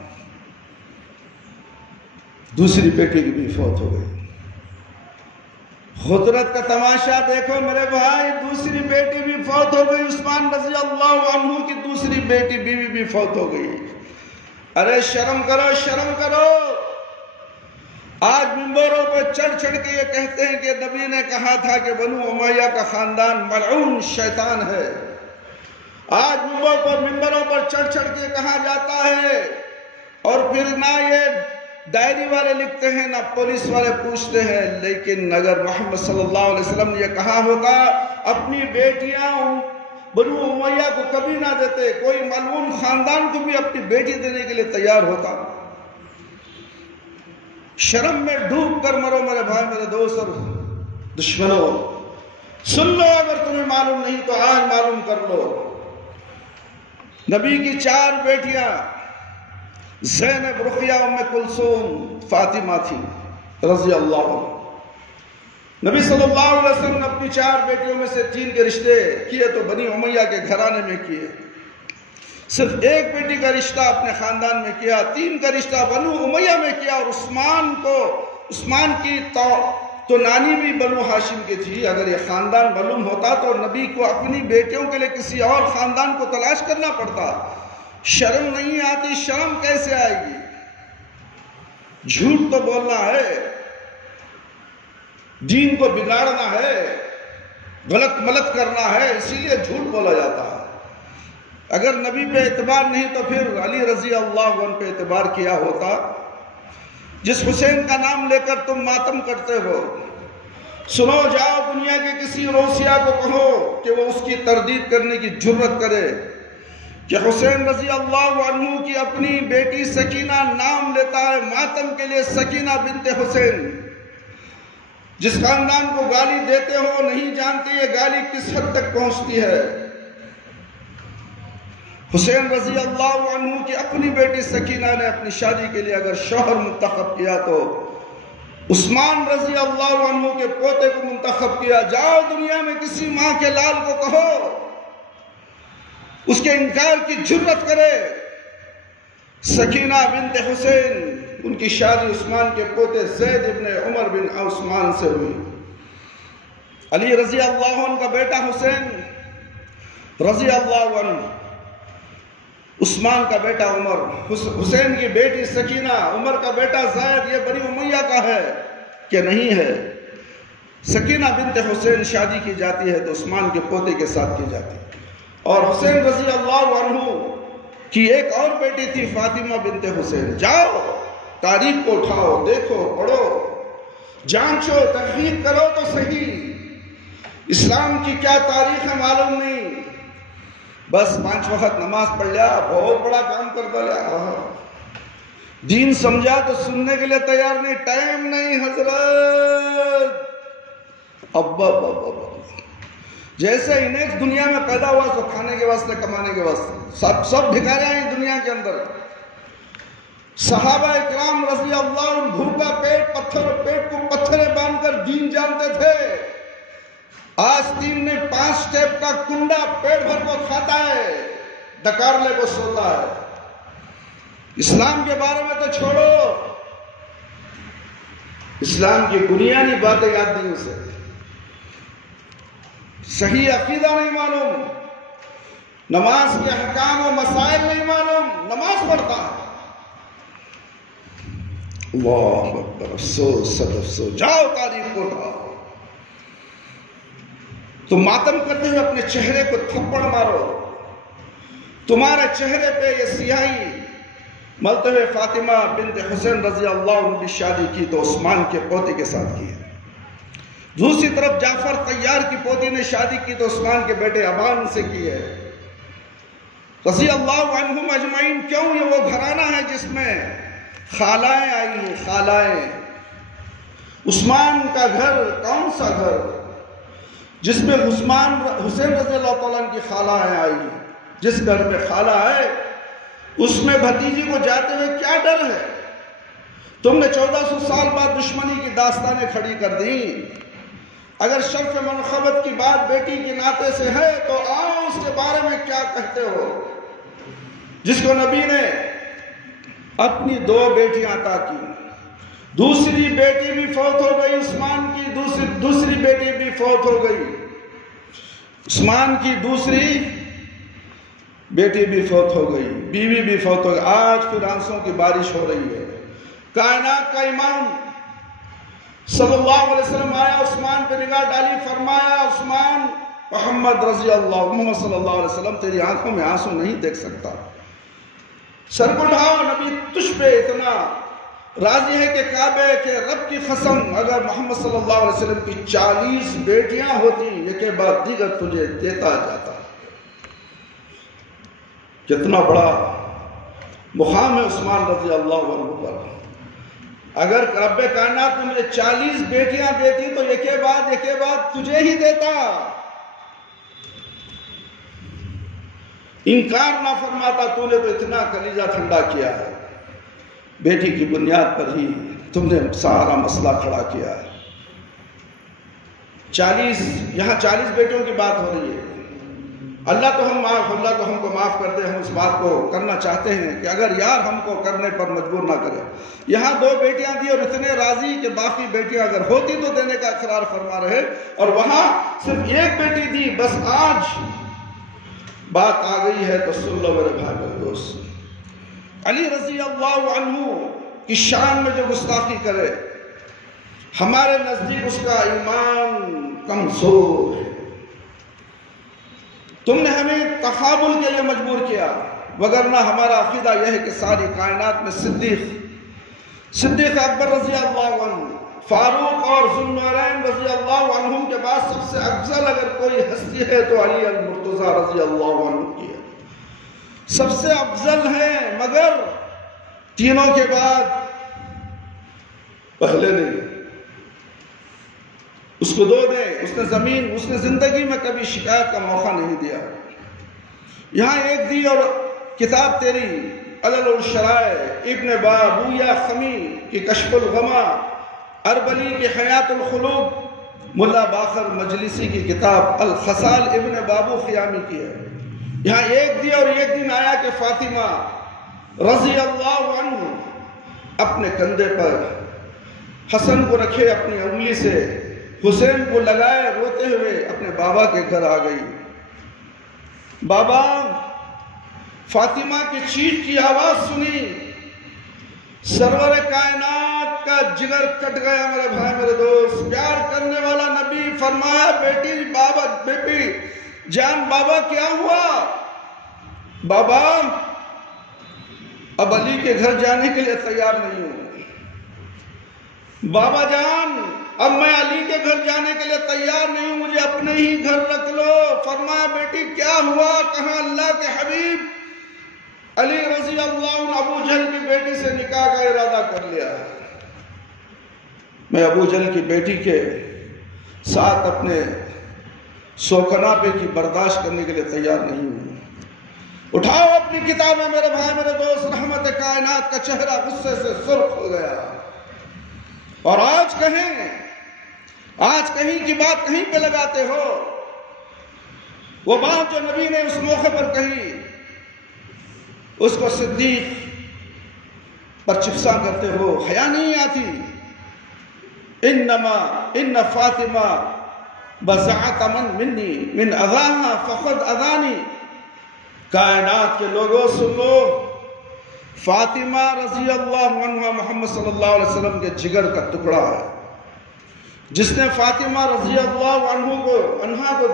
دوسری بیٹی کی بھی فوت ہو گئی۔ قدرت کا تماشا دیکھو میرے بھائی، دوسری بیٹی بھی فوت ہو گئی، عثمان رضی اللہ عنہ کی دوسری بیٹی بیوی بھی فوت ہو گئی۔ ارے شرم کرو، شرم کرو۔ آج ممبروں پر چڑھ چڑھ کے یہ کہتے ہیں کہ نبی نے کہا تھا کہ بنو امیہ کا خاندان ملعون شیطان ہے۔ آج ممبروں پر چڑھ چڑھ کے کہا جاتا ہے، اور پھر نہ یہ ڈائری والے لکھتے ہیں نہ پولیس والے پوچھتے ہیں، لیکن اگر محمد صلی اللہ علیہ وسلم نے یہ کہا ہوتا اپنی بیٹیاں بنو امیہ کو کبھی نہ دیتے، کوئی ملعون خاندان کو بھی اپنی بیٹی دینے کے لیے تیار ہوتا۔ شرم میں ڈوب کر مرو میرے بھائی، میرے دوست اور دشمنوں۔ سن لو، اگر تمہیں معلوم نہیں تو آج معلوم کر لو۔ نبی کی 4 بیٹیاں زینب، رقیہ، ام کلثوم، فاطمہ تھی رضی اللہ عنہ۔ نبی صلی اللہ علیہ وسلم نے اپنی 4 بیٹیوں میں سے 3 کے رشتے کیے تو بنی امیہ کے گھرانے میں کیے، صرف 1 بیٹی کا رشتہ اپنے خاندان میں کیا، 3 کا رشتہ بنو امیہ میں کیا۔ اور عثمان کی تو نانی بھی بنو ہاشم کی تھی۔ اگر یہ خاندان معلوم ہوتا تو نبی کو اپنی بیٹیوں کے لیے کسی اور خاندان کو تلاش کرنا پڑتا۔ شرم نہیں آتی؟ شرم کیسے آئے گی؟ جھوٹ تو بولنا ہے، دین کو بگاڑنا ہے، غلط ملت کرنا ہے، اسی لیے جھوٹ بولا جاتا ہے۔ اگر نبی پہ اعتبار نہیں تو پھر علی رضی اللہ عنہ پہ اعتبار کیا ہوتا، جس حسین کا نام لے کر تم ماتم کرتے ہو۔ سنو، جاؤ دنیا کے کسی روسیا کو کہو کہ وہ اس کی تردید کرنے کی جرت کرے کہ حسین رضی اللہ عنہ کی اپنی بیٹی سکینہ نام لیتا ہے ماتم کے لیے، سکینہ بنت حسین۔ جس خاندان کو گالی دیتے ہو نہیں جانتے یہ گالی کس حد تک پہنچتی ہے۔ حسین رضی اللہ عنہ کی اپنی بیٹی سکینہ نے اپنی شادی کے لیے اگر شوہر منتخب کیا تو عثمان رضی اللہ عنہ کے پوتے کو منتخب کیا۔ جاؤ دنیا میں کسی ماں کے لال کو کہو اس کے انکار کی جرت کرے۔ سکینہ بنت حسین، ان کی شادی عثمان کے پوتے زید ابن عمر بن عثمان سے ہوئی۔ علی رضی اللہ عنہ کا بیٹا حسین رضی اللہ عنہ، عثمان کا بیٹا عمر، حسین کی بیٹی سکینہ، عمر کا بیٹا زید، یہ بنی امیہ کا ہے کہ نہیں ہے؟ سکینہ بنت حسین شادی کی جاتی ہے تو عثمان کے پوتے کے ساتھ کی جاتی ہے۔ اور حسین رضی اللہ عنہ کی ایک اور بیٹی تھی فاطمہ بنت حسین۔ جاؤ تاریخ کو اٹھاؤ، دیکھو، پڑھو، جانچو، تحقیق کرو تو صحیح اسلام کی کیا تاریخ ہے معلوم نہیں، بس 5 وقت نماز پڑھ لیا بہت بڑا کام کرتا لیا، دین سمجھا تو سننے کے لیے تیار نہیں، ٹائم نہیں حضرت۔ ابا جیسے انہیں دنیا میں پیدا ہوا تو کھانے کے واسطے، کمانے کے واسطے، سب بھکارے ہیں دنیا کے اندر۔ صحابہ اکرام رضی اللہ عنہ بھوکا پیٹ کو پتھرے باندھ کر دین جانتے تھے۔ آستین نے 5 سٹیپ کا کنڈا پیٹ بھر کو کھاتا ہے، ڈکار لے کو سوتا ہے۔ اسلام کے بارے میں تو چھوڑو، اسلام کی بنیادی باتیں یاد نہیں اسے، صحیح عقیدہ نہیں معلوم، نماز کے احکام و مسائل نہیں معلوم، نماز پڑھتا ہے۔ اللہ اکبر، افسوس، سب افسوس۔ جاؤ تاریخ کو اٹھاؤ، تم ماتم کرتے ہوئے اپنے چہرے کو تھپڑ مارو۔ تمہارے چہرے پہ یہ سیاہی ملتے ہوئے فاطمہ بنت حسین رضی اللہ عنہ کی شادی کی تو عثمان کے پوتے کے ساتھ کی ہے۔ دوسری طرف جعفر طیار کی پوتی نے شادی کی تو عثمان کے بیٹے ابان سے کی ہے رضی اللہ عنہم اجمعین۔ کیوں؟ یہ وہ گھرانہ ہے جس میں خالائیں آئی ہیں، خالائیں۔ عثمان کا گھر کون سا گھر جس میں حسین رضی اللہ تعالیٰ عنہ کی خالائیں آئی ہیں؟ جس گھر میں خالہ ہے اس میں بھتیجی کو جاتے ہوئے کیا ڈر ہے؟ تم نے 1400 سال بعد دشمنی کی داستانیں کھڑی کر دیں۔ اگر شرف منقبت کی بات بیٹی کے ناطے سے ہے تو آؤ اس کے بارے میں کیا کہتے ہو، جس کو نبی نے اپنی 2 بیٹیاں عطا کی، دوسری بیٹی بھی فوت ہو گئی، عثمان کی دوسری بیٹی بھی فوت ہو گئی، عثمان کی دوسری بیٹی بھی فوت ہو گئی، بیوی بھی فوت ہو گئی۔ آج پھر آنسوں کی بارش ہو رہی ہے۔ کائنات کا امام صلی اللہ علیہ وسلم آیا، عثمان پہ نگاہ ڈالی، فرمایا عثمان محمد صلی اللہ علیہ وسلم تیری آنکھوں میں آنسو نہیں دیکھ سکتا، سر کو اٹھاؤ، نبی تجھ پہ اتنا راضی ہے کہ کعبے کے رب کی قسم اگر محمد صلی اللہ علیہ وسلم کی 40 بیٹیاں ہوتی ایک کے بعد دیگر تجھے دیتا جاتا۔ کتنا بڑا مقام ہے عثمان رضی اللہ عنہ پر۔ اگر رب کائنات نے مجھے 40 بیٹیاں دیتی تو ایک کے بعد تجھے ہی دیتا۔ انکار نہ فرماتا، تو نے تو اتنا کلیجہ ٹھنڈا کیا ہے، بیٹی کی بنیاد پر ہی تم نے سارا مسئلہ کھڑا کیا ہے۔ 40 بیٹیوں کی بات ہو رہی ہے۔ اللہ تو ہم کو معاف کر دے، ہم اس بات کو کرنا چاہتے ہیں کہ اگر یار ہم کو کرنے پر مجبور نہ کرے۔ یہاں 2 بیٹیاں دی اور اتنے راضی کہ باقی بیٹیاں اگر ہوتی تو دینے کا اقرار فرما رہے، اور وہاں صرف 1 بیٹی دی۔ بس آج بات آ گئی ہے تو سن لو میرے بھائی میرے دوست، علی رضی اللہ عنہ کی شان میں جو گستاخی کرے ہمارے نزدیک اس کا ایمان کمزور ہے۔ تم نے ہمیں تقابل کے لیے مجبور کیا، وگرنہ ہمارا عقیدہ یہ ہے کہ ساری کائنات میں صدیق اکبر رضی اللہ عنہ، فاروق اور ذوالنورین رضی اللہ عنہم کے بعد سب سے افضل اگر کوئی ہستی ہے تو علی المرتضیٰ رضی اللہ عنہ کی ہے، سب سے افضل ہے، مگر تینوں کے بعد پہلے نہیں۔ اس کو 2 دیں، اس نے زندگی میں کبھی شکایت کا موقع نہیں دیا۔ یہاں 1 دی اور کتاب تیری علل الشرائع، ابن بابویا خمی کی کشف الغما، اربلی کی حیات الخلوق، ملا باقر مجلسی کی کتاب الخصال ابن بابو خیامی کی ہے۔ یہاں 1 دی اور 1 دن آیا کہ فاطمہ رضی اللہ عنہ اپنے کندھے پر حسن کو رکھے، اپنی انگلی سے حسین کو لگائے، روتے ہوئے اپنے بابا کے گھر آ گئی۔ بابا، فاطمہ کی چیخ کی آواز سنی، سرور کائنات کا جگر کٹ گیا میرے بھائی میرے دوست۔ پیار کرنے والا نبی فرمایا، بیٹی جان بابا کیا ہوا؟ بابا اب علی کے گھر جانے کے لیے تیار نہیں ہوں۔ بابا جان اب میں علی کے گھر جانے کے لیے تیار نہیں ہوں، مجھے اپنے ہی گھر رکھ لو۔ فرمایا، بیٹی کیا ہوا؟ کہاں اللہ کے حبیب علی رضی اللہ عنہ ابو جہل کی بیٹی سے نکاح کا ارادہ کر لیا ہے۔ میں ابو جہل کی بیٹی کے ساتھ اپنے سوکناپے کی برداشت کرنے کے لیے تیار نہیں ہوں۔ اٹھاؤ اپنی کتابیں میرے بھائی میرے دوست۔ رحمت کائنات کا چہرہ غصے سے سرخ ہو گیا۔ اور آج کہیں کی بات کہیں پہ لگاتے ہو، وہ بات جو نبی نے اس موقع پر کہی اس کو صدیق پر چپسا کرتے ہو، حیا نہیں آتی۔ ان فاطمہ بزعت منی من اذاها فقد اذانی۔ کائنات کے لوگوں سن لو، فاطمہ رضی اللہ عنہ محمد صلی اللہ علیہ وسلم کے جگر کا ٹکڑا ہے۔ جس نے فاطمہ رضی اللہ عنہ کو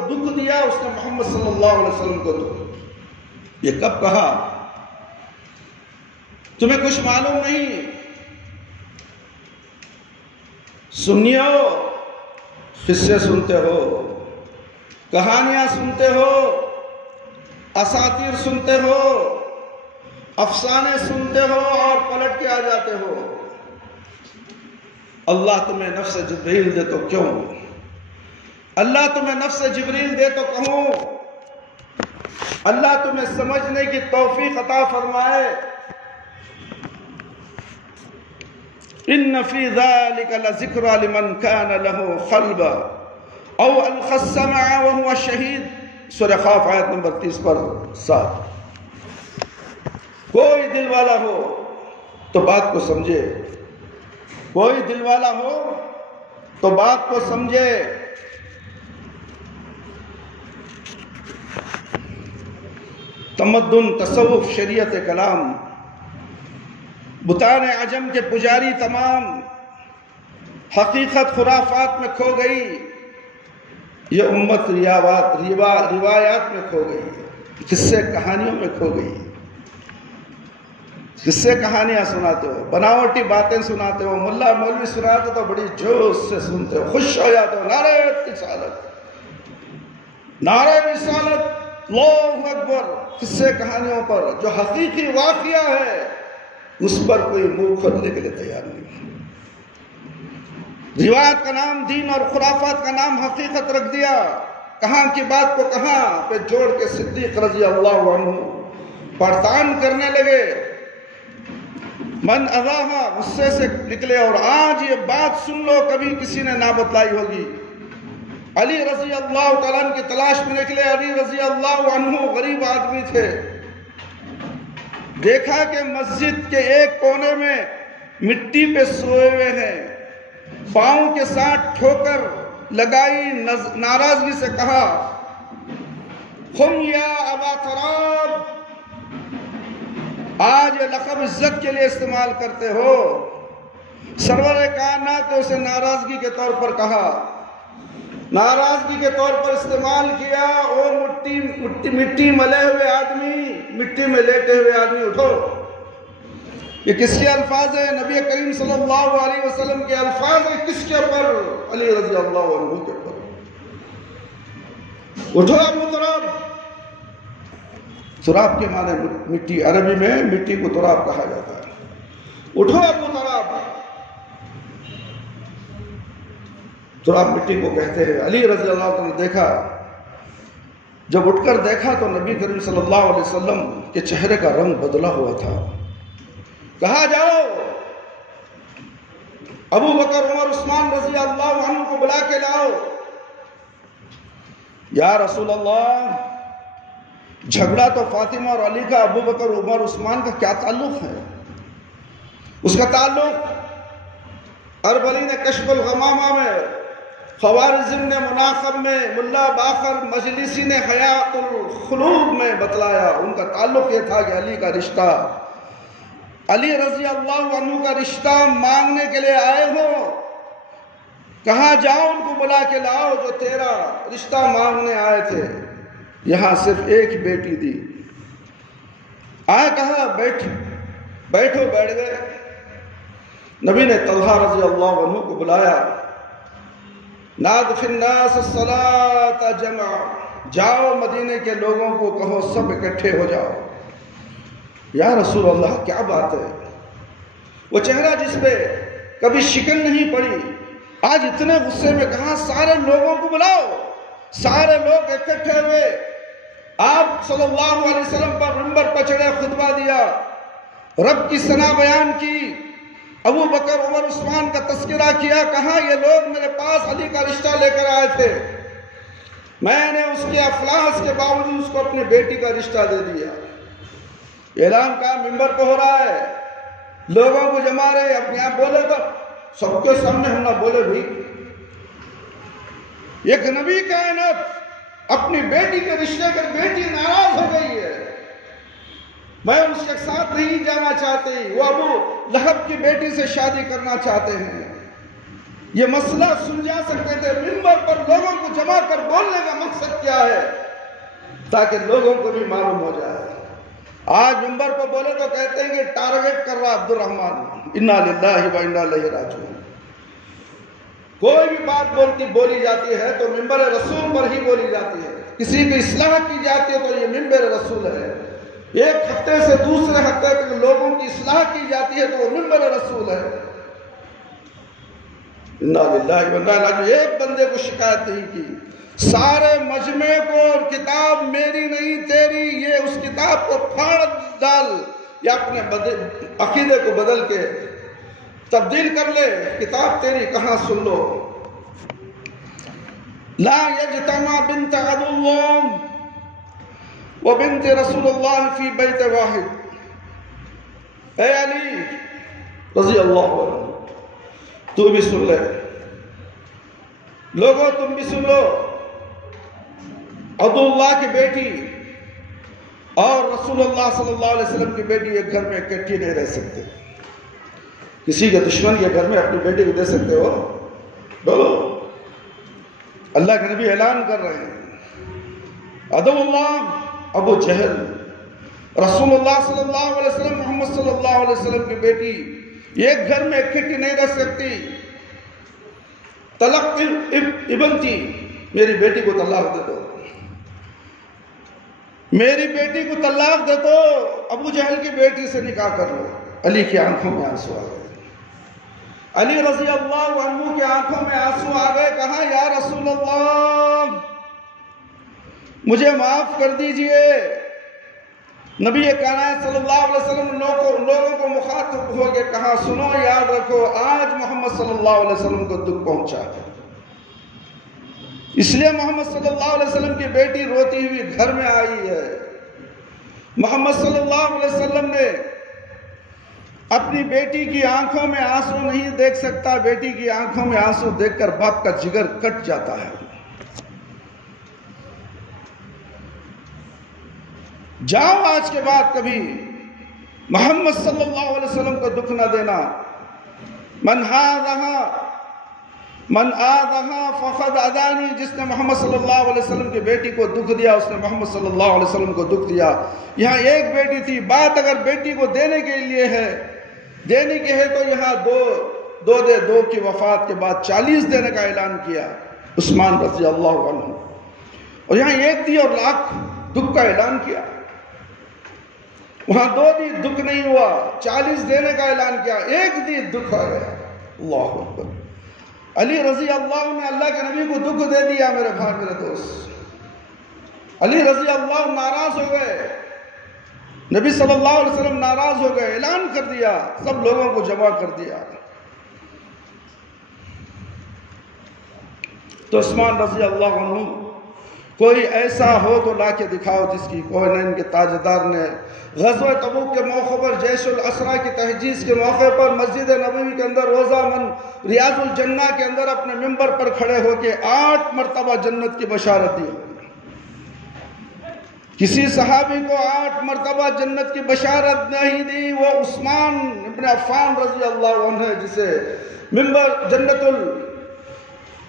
دکھ دیا، اس نے محمد صلی اللہ علیہ وسلم کو دکھ دیا۔ یہ کب کہا؟ تمہیں کچھ معلوم نہیں؟ سنیو، قصے سنتے ہو، کہانیاں سنتے ہو، اساطیر سنتے ہو، افسانے سنتے ہو اور پلٹ کے آ جاتے ہو۔ اللہ تمہیں نفس جبریل دے تو کیوں؟ اللہ تمہیں نفس جبریل دے تو کہوں؟ اللہ تمہیں سمجھنے کی توفیق عطا فرمائے۔ ان فی ذلک لذکری لمن کان لہ قلب او القی السمع وهو شہید. سورہ قاف آیت نمبر 30 پر 7. کوئی دل والا ہو تو بات کو سمجھے، کوئی دل والا ہو تو بات کو سمجھے. تمدن، تصوف، شریعت کلام، بتان عجم کے پجاری تمام، حقیقت خرافات میں کھو گئی. یہ امت روایات میں کھو گئی، قصے کہانیوں میں کھو گئی. قصے کہانیاں سناتے ہو، بناوٹی باتیں سناتے ہو، ملا مولوی سناتے تو بڑی جوش سے سنتے ہو، خوش ہو جاتے ہو. نعرہ رسالت، نعرہ رسالت، اللہ اکبر. قصے کہانیوں پر جو حقیقی واقعہ ہے اس پر کوئی منہ کھولنے کے لیے تیار نہیں. روایت کا نام دین اور خرافات کا نام حقیقت رکھ دیا. کہاں کی بات کو کہاں پہ جوڑ کے صدیق رضی اللہ عنہ پڑتان کرنے لگے. من اذاہا، غصے سے نکلے. اور آج یہ بات سن لو، کبھی کسی نے نہ بتلائی ہوگی. علی رضی اللہ تعالیٰ عنہ کی تلاش میں نکلے. علی رضی اللہ عنہ غریب آدمی تھے. دیکھا کہ مسجد کے ایک کونے میں مٹی پہ سوئے ہوئے ہیں، پاؤں کے ساتھ ٹھوکر لگائی. ناراضگی سے کہا، قم یا ابا تراب. آج یہ لقب عزت کے لیے استعمال کرتے ہو. سرور کائنات نے اسے ناراضگی کے طور پر کہا، ناراضگی کے طور پر استعمال کیا. او مٹی ملے ہوئے آدمی، مٹی میں لیٹے ہوئے آدمی، اٹھو. یہ کس کے الفاظ ہیں؟ نبی کریم صلی اللہ علیہ وسلم کے الفاظ ہیں. کس کے پر؟ علی رضی اللہ عنہ کے پر. اٹھو ابو تراب. تراب کے معنی مٹی، عربی میں مٹی کو تراب کہا جاتا ہے. اٹھو ابو تراب. تراب مٹی کو کہتے ہیں. علی رضی اللہ عنہ نے دیکھا، جب اٹھ کر دیکھا تو نبی کریم صلی اللہ علیہ وسلم کے چہرے کا رنگ بدلا ہوا تھا. کہا جاؤ ابو بکر عمر عثمان رضی اللہ عنہ کو بلا کے لاؤ. یا رسول اللہ، جھگڑا تو فاطمہ اور علی کا، ابو بکر عمر عثمان کا کیا تعلق ہے؟ اس کا تعلق اربلی نے کشف الغمامہ میں، خوارزم نے مناخب میں، ملا باقر مجلسی نے حیات الخلود میں بتلایا. ان کا تعلق یہ تھا کہ علی کا رشتہ، علی رضی اللہ عنہ کا رشتہ مانگنے کے لیے آئے ہو. کہاں جاؤ، ان کو بلا کے لاؤ جو تیرا رشتہ مانگنے آئے تھے. یہاں صرف ایک بیٹی تھی. آئے کہا بیٹھو. بیٹھ گئے. نبی نے طلحہ رضی اللہ عنہ کو بلایا. ناد فی الناس الصلاۃ جمع. جاؤ مدینے کے لوگوں کو کہو سب اکٹھے ہو جاؤ. یا رسول اللہ، کیا بات ہے؟ وہ چہرہ جس پہ کبھی شکن نہیں پڑی، آج اتنے غصے میں کہاں سارے لوگوں کو بلاؤ. سارے لوگ اکٹھے ہوئے. آپ صلی اللہ علیہ وسلم پر منبر پر چڑھے، خطبہ دیا، رب کی ثنا بیان کی، ابو بکر عمر عثمان کا تذکرہ کیا. کہاں یہ لوگ میرے پاس علی کا رشتہ لے کر آئے تھے، میں نے اس کے افلاس کے باوجود اس کو اپنی بیٹی کا رشتہ دے دیا. اعلان کا منبر پہ ہو رہا ہے، لوگوں کو جما رہے. اپنے آپ بولے تو سب کے سامنے ہم نہ بولے بھی. ایک نبی کائنات اپنی بیٹی کے رشتے کر بیٹی ناراض ہو گئی ہے، میں اس کے ساتھ نہیں جانا چاہتی. وہ ابو لہب کی بیٹی سے شادی کرنا چاہتے ہیں. یہ مسئلہ سلجھا سکتے تھے. منبر پر لوگوں کو جمع کر بولنے کا مقصد کیا ہے؟ تاکہ لوگوں کو بھی معلوم ہو جائے. آج منبر پر بولے تو کہتے ہیں کہ ٹارگٹ کر رہا عبد الرحمن. انا للہ و انا الیہ راجعون. کوئی بھی بات بولی جاتی ہے تو منبر رسول پر ہی بولی جاتی ہے. کسی کی اصلاح کی جاتی ہے تو یہ منبر رسول ہے. ایک ہفتے سے دوسرے ہفتے تک لوگوں کی اصلاح کی جاتی ہے تو وہ منبر رسول ہے. انا للہ و انا الیہ راجعون. ایک بندے کو شکایت نہیں کی. سارے مجمع کو کتاب میری نہیں تیری، یہ اس کتاب کو پھاڑ ڈال یا اپنے عقیدے کو بدل کے تبدیل کر لے کتاب تیری کہاں سن لو. لا یجتمع بنت عدو و بنت رسول اللہ فی بیت واحد. اے علی رضی اللہ عنہ تو بھی سن لے، لوگوں تم بھی سن لو، عدو اللہ کی بیٹی اور رسول اللہ صلی اللہ علیہ وسلم کی بیٹی ایک گھر میں اکٹھی نہیں رہ سکتے. کسی کے دشمن کے گھر میں اپنی بیٹی کو دے سکتے ہو؟ بولو. اللہ کے نبی اعلان کر رہے ہیں عدو اللہ ابو جہل، رسول اللہ صلی اللہ علیہ وسلم محمد صلی اللہ علیہ وسلم کی بیٹی ایک گھر میں اکٹھی نہیں رہ سکتی. طلق ابنتی، میری بیٹی کو طلاق دے دو، میری بیٹی کو طلاق دے دو، ابو جہل کی بیٹی سے نکاح کر لو. علی کی آنکھوں میں آنسو آ گئے، علی رضی اللہ عنہ کی آنکھوں میں آنسو آ گئے. کہا یا رسول اللہ مجھے معاف کر دیجئے. نبی کائنات صلی اللہ علیہ وسلم لوگوں کو مخاطب ہو کے کہا سنو، یاد رکھو آج محمد صلی اللہ علیہ وسلم کو دکھ پہنچا ہے، اس لیے محمد صلی اللہ علیہ وسلم کی بیٹی روتی ہوئی گھر میں آئی ہے. محمد صلی اللہ علیہ وسلم نے اپنی بیٹی کی آنکھوں میں آنسو نہیں دیکھ سکتا. بیٹی کی آنکھوں میں آنسو دیکھ کر باپ کا جگر کٹ جاتا ہے. جاؤ آج کے بعد کبھی محمد صلی اللہ علیہ وسلم کو دکھ نہ دینا. من آذاہا فقد اذانی، جس نے محمد صلی اللہ علیہ وسلم کی بیٹی کو دکھ دیا اس نے محمد صلی اللہ علیہ وسلم کو دکھ دیا. یہاں ایک بیٹی تھی، بات اگر بیٹی کو دینے کے لیے ہے، دینے کی ہے تو یہاں دو کی وفات کے بعد 40 دینے کا اعلان کیا عثمان رضی اللہ عنہ، اور یہاں ایک دی اور لاکھ دکھ کا اعلان کیا. وہاں 2 دی دکھ نہیں ہوا، 40 دینے کا اعلان کیا، ایک دی دکھ آ گیا. اللہ اکبر. علی رضی اللہ عنہ نے اللہ کے نبی کو دکھ دے دیا. میرے بھائی میرے دوست، علی رضی اللہ عنہ ناراض ہو گئے، نبی صلی اللہ علیہ وسلم ناراض ہو گئے، اعلان کر دیا، سب لوگوں کو جمع کر دیا. تو عثمان رضی اللہ عنہ کوئی ایسا ہو تو لا کے دکھاؤ جس کی کوہنین کے تاجدار نے غزوہ تبوک کے موقع پر، جیش الاسرا کی تحجیز کے موقع پر، مسجد نبوی کے اندر روزہ من ریاض الجنہ کے اندر اپنے ممبر پر کھڑے ہو کے 8 مرتبہ جنت کی بشارت دی. کسی صحابی کو 8 مرتبہ جنت کی بشارت نہیں دی. وہ عثمان ابن عفان رضی اللہ عنہ ہے، جسے ممبر جنت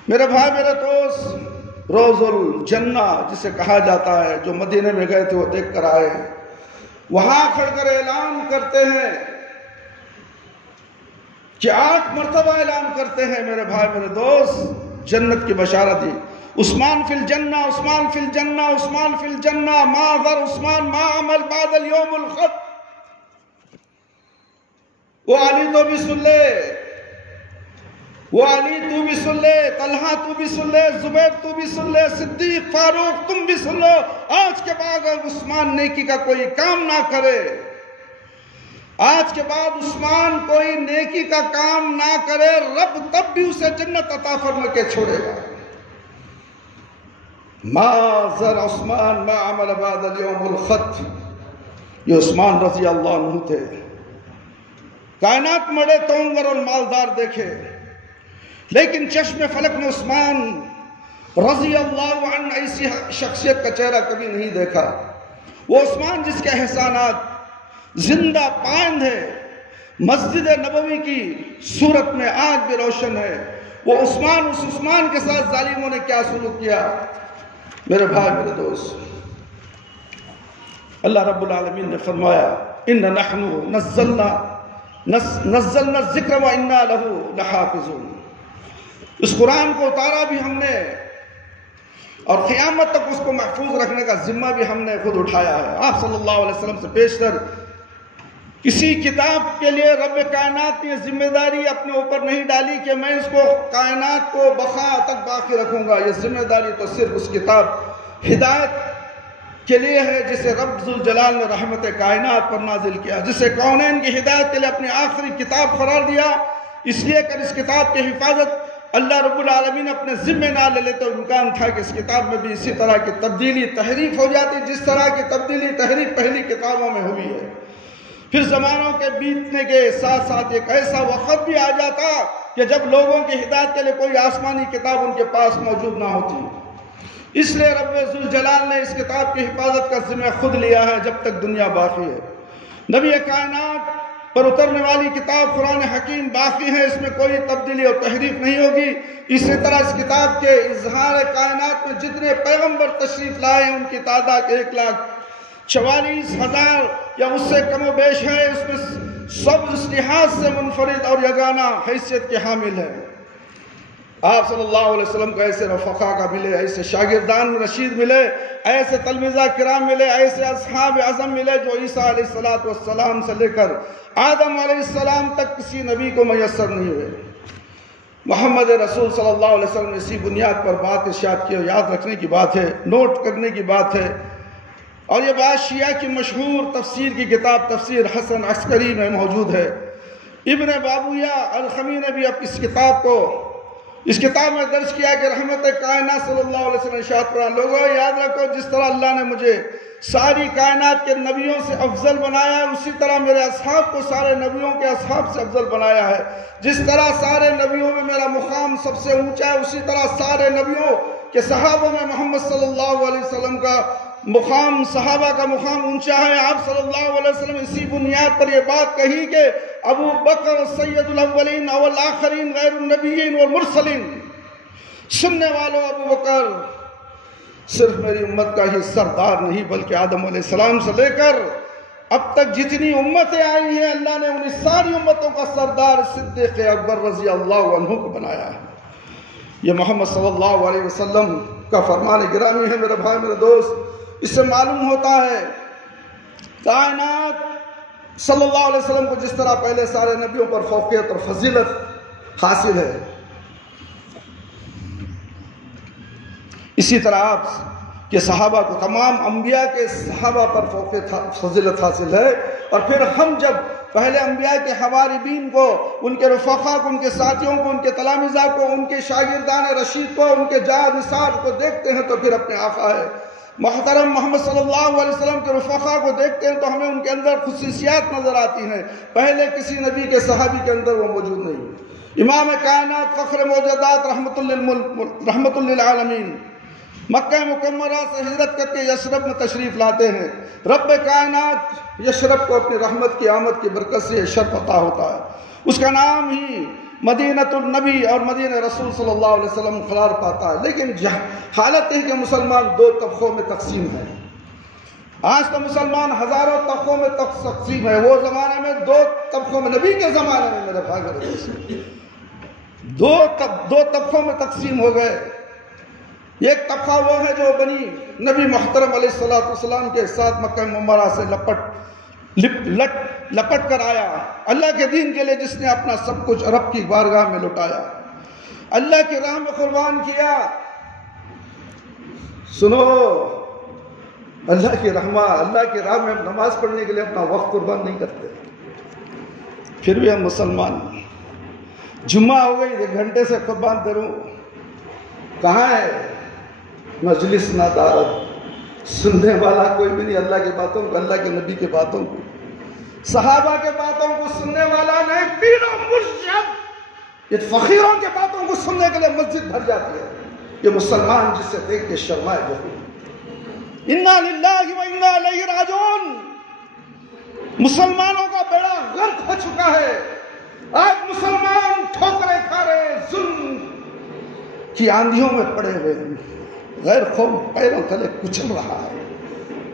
میرے بھائی میرے دوست روز الجنہ جسے کہا جاتا ہے، جو مدینے میں گئے تھے وہ دیکھ کر آئے ہیں، وہاں کھڑ کر اعلان کرتے ہیں کہ 8 مرتبہ اعلان کرتے ہیں میرے بھائی میرے دوست جنت کی بشارت دی. عثمان فی الجنہ، عثمان فی الجنہ، عثمان فی الجنہ، ما ذر عثمان ما عمل بعد اليوم الخط. وہ علی تو بھی سن لے، وہ علی تو بھی سن لے، طلحہ تو بھی سن لے، زبیر تو بھی سن لے، صدیق فاروق تم بھی سن لو. آج کے بعد اگر عثمان نیکی کا کوئی کام نہ کرے، آج کے بعد عثمان کوئی نیکی کا کام نہ کرے، رب تب بھی اسے جنت عطا فرما کے چھوڑے گا. ما ذر عثمان ما عمل بعد اليوم الخط. یہ عثمان رضی اللہ عنہ تھے. کائنات مڑے تونگر اور مالدار دیکھے، لیکن چشم فلک میں عثمان رضی اللہ عنہ ایسی شخصیت کا چہرہ کبھی نہیں دیکھا. وہ عثمان جس کے احسانات زندہ پائند ہے، مسجد نبوی کی صورت میں آج بھی روشن ہے. وہ عثمان، اس عثمان کے ساتھ ظالموں نے کیا سلوک کیا میرے بھائی میرے دوست. اللہ رب العالمین نے فرمایا ان نحن نزلنا الذکر وانا له لحافظون. اس قرآن کو اتارا بھی ہم نے اور قیامت تک اس کو محفوظ رکھنے کا ذمہ بھی ہم نے خود اٹھایا ہے. آپ صلی اللہ علیہ وسلم سے بیشتر کسی کتاب کے لیے رب کائنات نے ذمہ داری اپنے اوپر نہیں ڈالی کہ میں اس کو کائنات کو بقا تک باقی رکھوں گا. یہ ذمہ داری تو صرف اس کتاب ہدایت کے لیے ہے جسے رب ذوالجلال نے رحمت کائنات پر نازل کیا، جسے کونین کی ہدایت کے لیے اپنی آخری کتاب قرار دیا. اس لیے اگر اس کتاب کی حفاظت اللہ رب العالمین اپنے ذمہ نہ لے لے تو امکان تھا کہ اس کتاب میں بھی اسی طرح کی تبدیلی تحریف ہو جاتی جس طرح کی تبدیلی تحریف پہلی کتابوں میں ہوئی ہے۔ پھر زمانوں کے بیتنے کے ساتھ ساتھ ایک ایسا وقت بھی آ جاتا کہ جب لوگوں کی ہدایت کے لیے کوئی آسمانی کتاب ان کے پاس موجود نہ ہوتی۔ اس لیے رب ذوالجلال نے اس کتاب کی حفاظت کا ذمہ خود لیا ہے جب تک دنیا باقی ہے۔ نبی کائنات پر اترنے والی کتاب قرآن حکیم باقی ہے، اس میں کوئی تبدیلی اور تحریف نہیں ہوگی۔ اسی طرح اس کتاب کے اظہار کائنات میں جتنے پیغمبر تشریف لائے ہیں ان کی تعداد 1,44,000 یا اس سے کم و بیش ہے۔ اس میں سب اس لحاظ سے منفرد اور یگانہ حیثیت کے حامل ہے۔ آپ صلی اللہ علیہ وسلم کو ایسے رفقا کا ملے، ایسے شاگردان رشید ملے، ایسے تلمیذہ کرام ملے، ایسے اصحاب اعظم ملے جو عیسیٰ علیہ السلام سے لے کر آدم علیہ السلام تک کسی نبی کو میسر نہیں ہوئے۔ محمد رسول صلی اللہ علیہ وسلم اسی بنیاد پر بات ارشاد کی، اور یاد رکھنے کی بات ہے، نوٹ کرنے کی بات ہے، اور یہ بات شیعہ کی مشہور تفسیر کی کتاب تفسیر حسن عسکری میں موجود ہے۔ ابن بابویہ الخمی نے بھی اس کتاب میں درج کیا کہ رحمت کائنات صلی اللہ علیہ وسلم ارشاد فرمایا، لوگوں یاد رکھو جس طرح اللہ نے مجھے ساری کائنات کے نبیوں سے افضل بنایا ہے، اسی طرح میرے اصحاب کو سارے نبیوں کے اصحاب سے افضل بنایا ہے۔ جس طرح سارے نبیوں میں میرا مقام سب سے اونچا ہے، اسی طرح سارے نبیوں کے صحابوں میں محمد صلی اللہ علیہ وسلم کا مقام، صحابہ کا مقام اونچا ہے۔ آپ صلی اللہ علیہ وسلم اسی بنیاد پر یہ بات کہی کہ ابو بکر سید الاولین والآخرین غیر النبیین والمرسلین، سننے والوں ابو بکر صرف میری امت کا ہی سردار نہیں بلکہ آدم علیہ السلام سے لے کر اب تک جتنی امتیں آئی ہیں اللہ نے ان ساری امتوں کا سردار صدیق اکبر رضی اللہ عنہ کو بنایا ہے۔ یہ محمد صلی اللہ علیہ وسلم کا فرمان گرامی ہے میرے بھائی میرے دوست۔ اس سے معلوم ہوتا ہے کائنات صلی اللہ علیہ وسلم کو جس طرح پہلے سارے نبیوں پر فوقیت اور فضیلت حاصل ہے، اسی طرح آپ کے صحابہ کو، تمام انبیاء کے صحابہ پر فوقیت فضیلت حاصل ہے۔ اور پھر ہم جب پہلے انبیاء کے حواربین کو، ان کے رفقا کو، ان کے ساتھیوں کو، ان کے تلامذہ کو، ان کے شاگردان رشید کو، ان کے جاہ نثار کو دیکھتے ہیں تو پھر اپنے آقا ہے محترم محمد صلی اللہ علیہ وسلم کے رفقا کو دیکھتے ہیں تو ہمیں ان کے اندر خصوصیات نظر آتی ہیں، پہلے کسی نبی کے صحابی کے اندر وہ موجود نہیں۔ امام کائنات فخر موجودات رحمت للعالمین مکہ مکرمہ سے ہجرت کر کے یثرب میں تشریف لاتے ہیں۔ رب کائنات یثرب کو اپنی رحمت کی آمد کی برکت سے شرف عطا ہوتا ہے، اس کا نام ہی مدینۃ النبی اور مدینہ رسول صلی اللہ علیہ وسلم قرار پاتا ہے۔ لیکن حالت ہے کہ مسلمان دو طبقوں میں تقسیم ہے۔ آج تو مسلمان ہزاروں طبقوں میں تقسیم ہے، وہ زمانے میں دو طبقوں میں، نبی کے زمانے میں میرے بھائی میرے دوست دو طبقوں میں تقسیم ہو گئے۔ ایک طبقہ وہ ہے جو بنی نبی محترم علیہ السلام کے ساتھ مکہ معمرہ سے لپٹ کر آیا، اللہ کے دین کے لیے جس نے اپنا سب کچھ رب کی بارگاہ میں لٹایا، اللہ کی راہ میں قربان کیا۔ سنو، اللہ کی راہ میں نماز پڑھنے کے لیے اپنا وقت قربان نہیں کرتے، پھر بھی ہم مسلمان، جمعہ ہو گئی 1 گھنٹے سے قربان کروں، کہاں ہے مجلس نادارت، سننے والا کوئی بھی نہیں اللہ کی باتوں کو، اللہ کے نبی کی باتوں کو، صحابہ کے باتوں کو سننے والا نہیں، پیر و مرشد، یہ فقیروں کے باتوں کو سننے کے لیے مسجد بھر جاتی ہے۔ یہ مسلمان جس سے دیکھ کے شرمائے بہت، انا للہ و انا الیہ راجعون۔ مسلمانوں کا بیڑا غرق ہو چکا ہے، آج مسلمان ٹھوکریں کھا رہے ہیں، ظلم کی آندھیوں میں پڑے ہوئے ہیں، غیر قوم پیروں تلے کچل رہا ہے،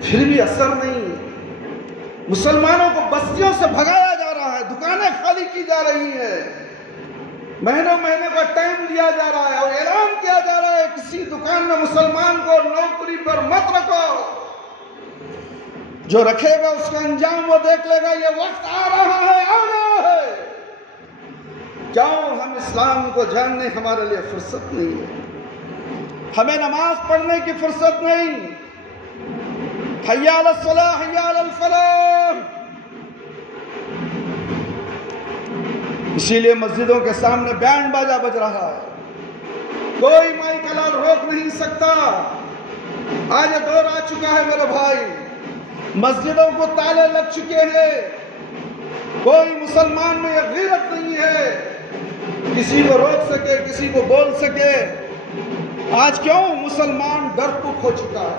پھر بھی اثر نہیں۔ مسلمانوں کو بستیوں سے بھگایا جا رہا ہے، دکانیں خالی کی جا رہی ہیں، مہینے کا ٹائم دیا جا رہا ہے اور اعلان کیا جا رہا ہے کسی دکان میں مسلمان کو نوکری پر مت رکھو، جو رکھے گا اس کا انجام وہ دیکھ لے گا۔ یہ وقت آ رہا ہے۔ کیوں ہم اسلام کو جاننے ہمارے لیے فرصت نہیں ہے، ہمیں نماز پڑھنے کی فرصت نہیں۔ حی علی الصلاح حی علی الفلاح، اسی لیے مسجدوں کے سامنے بینڈ باجا بج رہا ہے، کوئی مائک اعلان روک نہیں سکتا۔ آج دور آ چکا ہے میرے بھائی، مسجدوں کو تالے لگ چکے ہیں، کوئی مسلمان میں یہ غیرت نہیں ہے کسی کو روک سکے، کسی کو بول سکے۔ آج کیوں مسلمان ڈرپوک ہو چکا ہے؟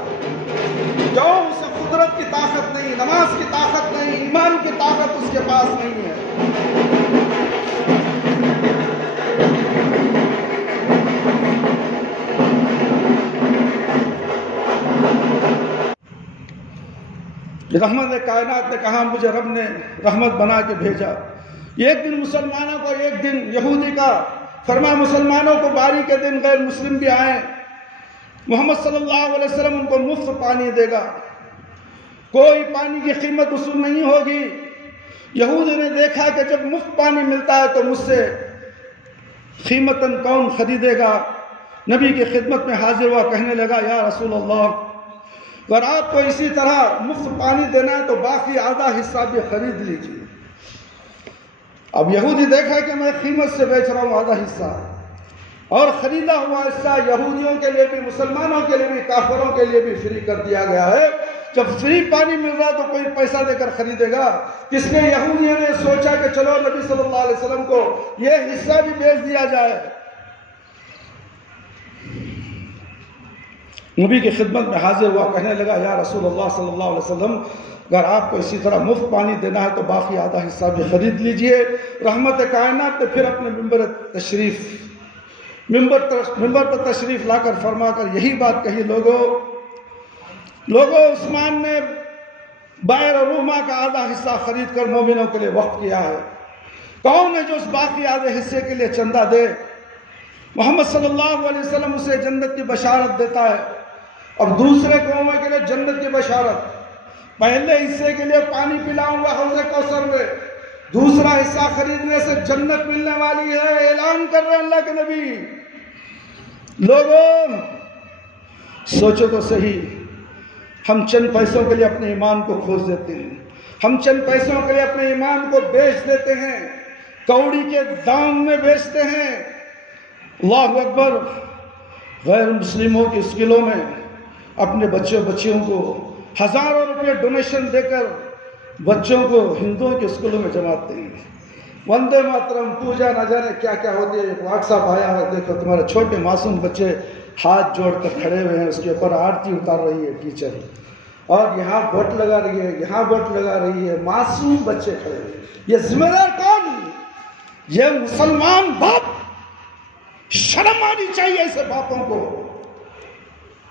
کیوں؟ اسے قدرت کی طاقت نہیں، نماز کی طاقت نہیں، ایمان کی طاقت اس کے پاس نہیں ہے۔ رحمت کائنات نے کہا مجھے رب نے رحمت بنا کے بھیجا۔ ایک دن مسلمانوں کو، ایک دن یہودی کا، فرمایا مسلمانوں کو باری کے دن غیر مسلم بھی آئیں، محمد صلی اللہ علیہ وسلم ان کو مفت پانی دے گا، کوئی پانی کی قیمت وصول نہیں ہوگی۔ یہودی نے دیکھا کہ جب مفت پانی ملتا ہے تو مجھ سے قیمتاً کون خریدے گا؟ نبی کی خدمت میں حاضر ہوا، کہنے لگا یا رسول اللہ، اگر آپ کو اسی طرح مفت پانی دینا ہے تو باقی آدھا حصہ بھی خرید لیجیے۔ اب یہودی دیکھا کہ میں قیمت سے بیچ رہا ہوں آدھا حصہ، اور خریدا ہوا حصہ یہودیوں کے لیے بھی، مسلمانوں کے لیے بھی، کافروں کے لیے بھی فری کر دیا گیا ہے۔ جب فری پانی مل رہا تو کوئی پیسہ دے کر خریدے گا؟ کس نے؟ یہودیوں نے سوچا کہ چلو نبی صلی اللہ علیہ وسلم کو یہ حصہ بھی بیچ دیا جائے۔ نبی کی خدمت میں حاضر ہوا، کہنے لگا یا رسول اللہ صلی اللہ علیہ وسلم، اگر آپ کو اسی طرح مفت پانی دینا ہے تو باقی آدھا حصہ بھی خرید لیجئے۔ رحمت کائنات نے پھر اپنے منبر پر تشریف لا کر فرما کر یہی بات کہی، لوگوں عثمان نے بائر و روما کا آدھا حصہ خرید کر مومنوں کے لیے وقف کیا ہے، کون ہے جو اس باقی آدھے حصے کے لیے چندہ دے؟ محمد صلی اللہ علیہ وسلم اسے جنت کی بشارت دیتا ہے، اور دوسرے قوموں کے لیے جنت کی بشارت۔ پہلے حصے کے لیے پانی پلاؤں گا حوض کوثر میں، دوسرا حصہ خریدنے سے جنت ملنے والی ہے، اعلان کر رہے ہیں اللہ کے نبی۔ لوگوں سوچو تو صحیح، ہم چند پیسوں کے لیے اپنے ایمان کو کھوج دیتے ہیں، ہم چند پیسوں کے لیے اپنے ایمان کو بیچ دیتے ہیں، کوڑی کے دام میں بیچتے ہیں۔ اللہ اکبر، غیر مسلموں کے اسکولوں میں اپنے بچیوں کو ہزاروں روپے ڈونیشن دے کر بچوں کو ہندوؤں کے اسکولوں میں جماتے ہیں۔ وندے ماترم، پوجا، نہ جانے کیا کیا ہوتی ہے۔ ایک واٹس ایپ آیا ہے، دیکھو تمہارے چھوٹے معصوم بچے ہاتھ جوڑ کر کھڑے ہوئے ہیں، اس کے اوپر آرتی اتار رہی ہے ٹیچر، اور یہاں بوٹ لگا رہی ہے، یہاں بوٹ لگا رہی ہے، معصوم بچے کھڑے ہوئے۔ یہ ذمہ دار کون؟ یہ مسلمان باپ۔ شرم آنی چاہیے ایسے باپوں کو۔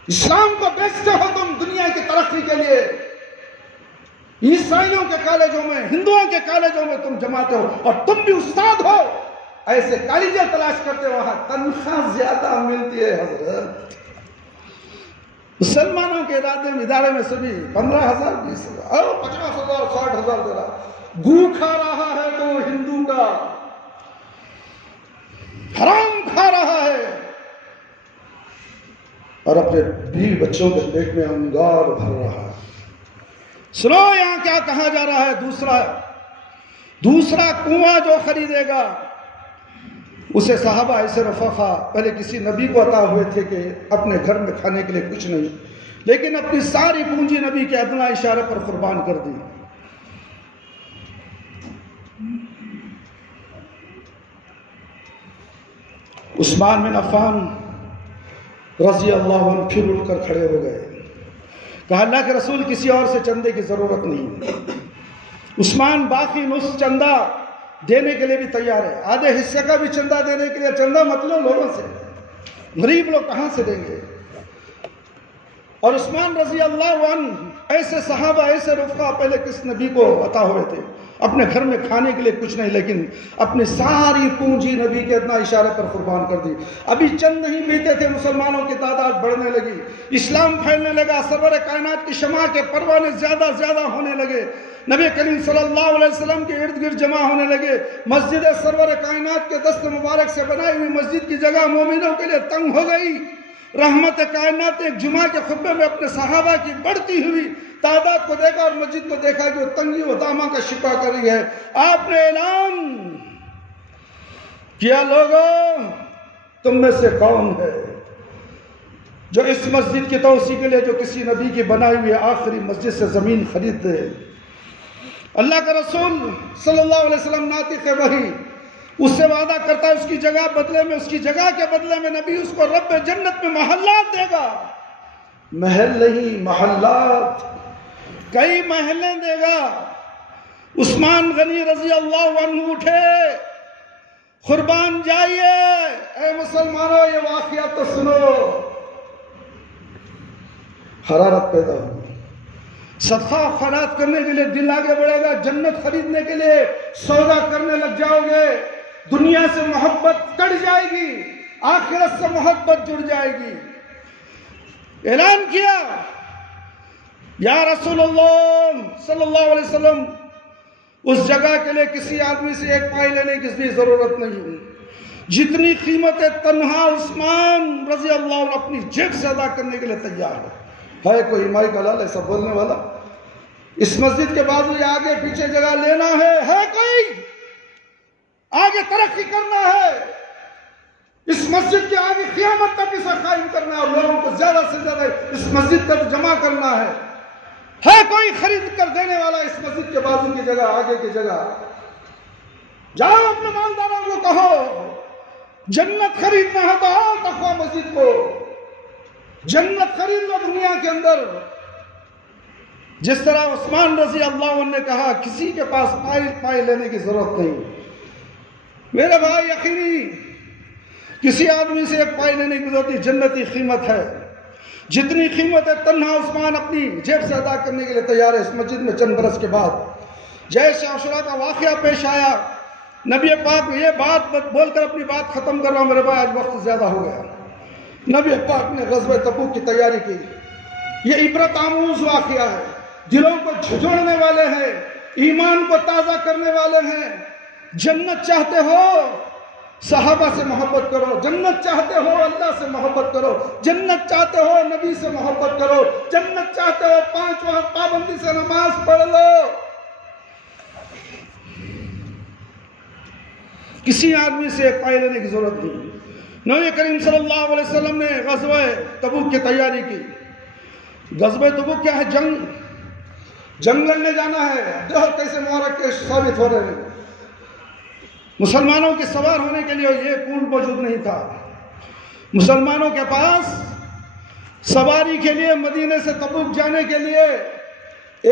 اسلام کو بیچتے ہو تم دنیا کی ترقی کے لیے، عیسائیوں کے کالجوں میں، ہندوؤں کے کالجوں میں تم جماتے ہو، اور تم بھی استاد ہو، ایسے کالجیں تلاش کرتے ہو، وہاں تنخواہ زیادہ ملتی ہے حضرت۔ مسلمانوں کے ادارے میں سبھی 15,000 20,000 اور 50,000 60,000 دے رہا، گو کھا رہا ہے تو ہندو کا، حرام کھا رہا ہے، اور اپنے بیوی بچوں کے پیٹ میں انگار بھر رہا ہے۔ سنو یہاں کیا کہا جا رہا ہے؟ دوسرا کنواں جو خریدے گا اسے صحابہ ایسے رفقا پہلے کسی نبی کو عطا ہوئے تھے کہ اپنے گھر میں کھانے کے لیے کچھ نہیں، لیکن اپنی ساری پونجی نبی کے ادنا اشارے پر قربان کر دی۔ عثمان بن عفان رضی اللہ عنہ پھر اٹھ کر کھڑے ہو گئے، کہا اللہ کے رسول کسی اور سے چندے کی ضرورت نہیں۔ عثمان باقی نصف چندہ دینے کے لیے بھی تیار ہے، آدھے حصے کا بھی چندہ دینے کے لیے۔ چندہ مت لو لوگوں سے، غریب لوگ کہاں سے دیں گے؟ اور عثمان رضی اللہ عنہ ایسے صحابہ، ایسے رفقا پہلے کس نبی کو عطا ہوئے تھے، اپنے گھر میں کھانے کے لیے کچھ نہیں، لیکن اپنی ساری پونجی نبی کے ادنا اشارے پر قربان کر دی۔ ابھی چند نہیں بیتے تھے، مسلمانوں کی تعداد بڑھنے لگی، اسلام پھیلنے لگا، سرور کائنات کی شمع کے پروانے زیادہ ہونے لگے، نبی کریم صلی اللہ علیہ وسلم کے ارد گرد جمع ہونے لگے۔ مسجد سرور کائنات کے دست مبارک سے بنائی ہوئی مسجد کی جگہ مومنوں کے لیے تنگ ہو گئی۔ رحمت کائنات نے ایک جمعہ کے خطبے میں اپنے صحابہ کی بڑھتی ہوئی تعداد کو دیکھا اور مسجد کو دیکھا کہ وہ تنگی و دامہ کا شکوہ کر رہی ہے۔ آپ نے اعلان کیا لوگوں تم میں سے کون ہے جو اس مسجد کی توسیع کے لیے جو کسی نبی کی بنائی ہوئی آخری مسجد سے زمین خرید دے؟ اللہ کا رسول صلی اللہ علیہ وسلم ناطق وحی اس سے وعدہ کرتا ہے اس کی جگہ بدلے میں، اس کی جگہ کے بدلے میں نبی اس کو رب جنت میں محلات دے گا، محل نہیں محلات، کئی محلیں دے گا۔ عثمان غنی رضی اللہ عنہ اٹھے، قربان جائیے، اے مسلمانوں یہ واقعہ تو سنو۔ حرارت پیدا ہوگی، صدقہ خیرات کرنے کے لیے دل آگے بڑھے گا، جنت خریدنے کے لیے سودا کرنے لگ جاؤ گے، دنیا سے محبت کٹ جائے گی، آخرت سے محبت جڑ جائے گی۔ اعلان کیا، یا رسول اللہ صلی اللہ علیہ وسلم اس جگہ کے لیے کسی آدمی سے ایک پائی لینے کی بھی ضرورت نہیں، جتنی قیمت ہے تنہا عثمان رضی اللہ عنہ اپنی جیب سے ادا کرنے کے لیے تیار ہے کوئی مائی کلال ایسا بولنے والا؟ اس مسجد کے بازو یا آگے پیچھے جگہ لینا ہے کوئی؟ آگے ترقی کرنا ہے، اس مسجد کے آگے قیامت تک اسے قائم کرنا ہے اور لوگوں کو زیادہ سے زیادہ اس مسجد تک جمع کرنا ہے کوئی خرید کر دینے والا اس مسجد کے بازو کی جگہ، آگے کی جگہ؟ جاؤ اپنے مالداروں کو کہو جنت خریدنا ہے تو آؤ تقویٰ مسجد کو، جنت خرید لو دنیا کے اندر۔ جس طرح عثمان رضی اللہ عنہ نے کہا کسی کے پاس پائی لینے کی ضرورت نہیں، میرے بھائی یقینی کسی آدمی سے ایک پائی لینے کی ضرورت نہیں، جنتی قیمت ہے، جتنی قیمت ہے تنہا عثمان اپنی جیب سے ادا کرنے کے لیے تیار ہے۔ اس مسجد میں چند برس کے بعد جیش عاشوراء کا واقعہ پیش آیا، نبی پاک یہ بات بول کر اپنی بات ختم کر رہا ہوں میرے بھائی، آج وقت زیادہ ہو گیا۔ نبی پاک نے غزوہ تبوک کی تیاری کی، یہ عبرت آموز واقعہ ہے، دلوں کو جھجوڑنے والے ہیں، ایمان کو تازہ کرنے والے ہیں۔ جنت چاہتے ہو صحابہ سے محبت کرو، جنت چاہتے ہو اللہ سے محبت کرو، جنت چاہتے ہو نبی سے محبت کرو، جنت چاہتے ہو 5 وقت پابندی سے نماز پڑھ لو۔ کسی آدمی سے ایک پائی لینے کی ضرورت نہیں۔ نبی کریم صلی اللہ علیہ وسلم نے غزوہ تبوک کی تیاری کی۔ غزوہ تبوک کیا ہے؟ جنگ لڑنے جانا ہے۔ دیکھو کیسے معرکے ثابت ہو رہے ہیں۔ مسلمانوں کے سوار ہونے کے لیے یہ اونٹ موجود نہیں تھا، مسلمانوں کے پاس سواری کے لیے مدینے سے تبوک جانے کے لیے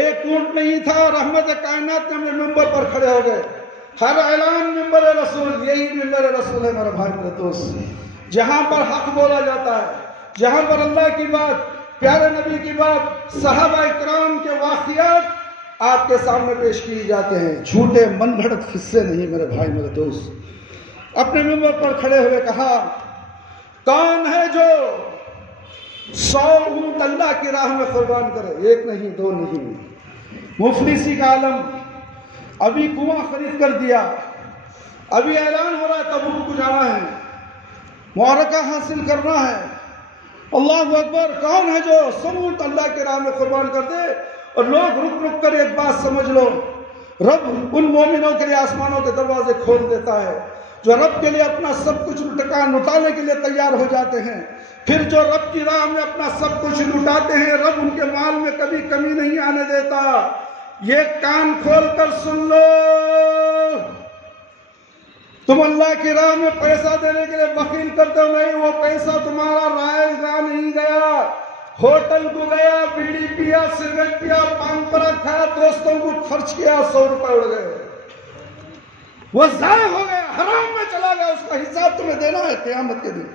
ایک اونٹ نہیں تھا۔ رحمت کائنات نے اپنے ممبر پر کھڑے ہو گئے، ہر اعلان ممبر رسول، یہی ممبر رسول ہے میرے بھائی میرے دوست، جہاں پر حق بولا جاتا ہے، جہاں پر اللہ کی بات، پیارے نبی کی بات، صحابہ اکرام کے واقعات آپ کے سامنے پیش کیے جاتے ہیں، جھوٹے من گھڑت قصے نہیں میرے بھائی میرے دوست۔ اپنے ممبر پر کھڑے ہوئے کہا، کون ہے جو 100 اونٹ اللہ کی راہ میں قربان کرے؟ ایک نہیں، 2 نہیں، مفلسی کا عالم، ابھی کنواں خرید کر دیا، ابھی اعلان ہو رہا ہے تبوک کو جانا ہے، معرکہ حاصل کرنا ہے، اللہ اکبر۔ کون ہے جو 100 اونٹ اللہ کے راہ میں قربان کر دے؟ اور لوگ رک کر ایک بات سمجھ لو، رب ان مومنوں کے لیے آسمانوں کے دروازے کھول دیتا ہے جو رب کے لیے اپنا سب کچھ لٹانے کے لیے تیار ہو جاتے ہیں۔ پھر جو رب کی راہ میں اپنا سب کچھ لٹاتے ہیں، رب ان کے مال میں کبھی کمی نہیں آنے دیتا۔ یہ کان کھول کر سن لو، تم اللہ کی راہ میں پیسہ دینے کے لیے بخیل کرتے ہو نہیں، وہ پیسہ تمہارا رائج گاہ نہیں گیا، ہوٹل کو گیا، بیڑی پیا، سگریٹ پیا، پان پراگ کھایا، دوستوں کو خرچ کیا، 100 روپے اڑ گئے، وہ ضائع ہو گیا، حرام میں چلا گیا، اس کا حساب تمہیں دینا ہے قیامت کے دن۔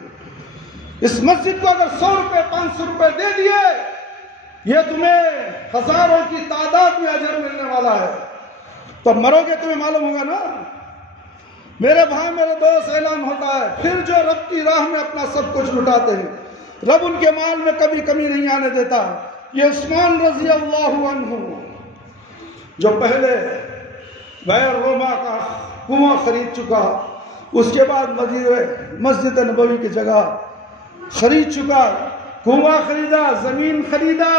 اس مسجد کو اگر 100 روپے 500 روپے دے دیے، یہ تمہیں ہزاروں کی تعداد میں اجر ملنے والا ہے، تو مرو گے تمہیں معلوم ہوگا نا۔ میرے بھائی میرے دوست، اعلان ہوتا ہے، پھر جو رب کی راہ میں اپنا سب کچھ لٹاتے ہیں، رب ان کے مال میں کبھی کمی نہیں آنے دیتا۔ یہ عثمان رضی اللہ عنہ جو پہلے غیر روما کا کنواں خرید چکا، اس کے بعد مسجد نبوی کی جگہ خرید چکا، کنواں خریدا، زمین خریدا،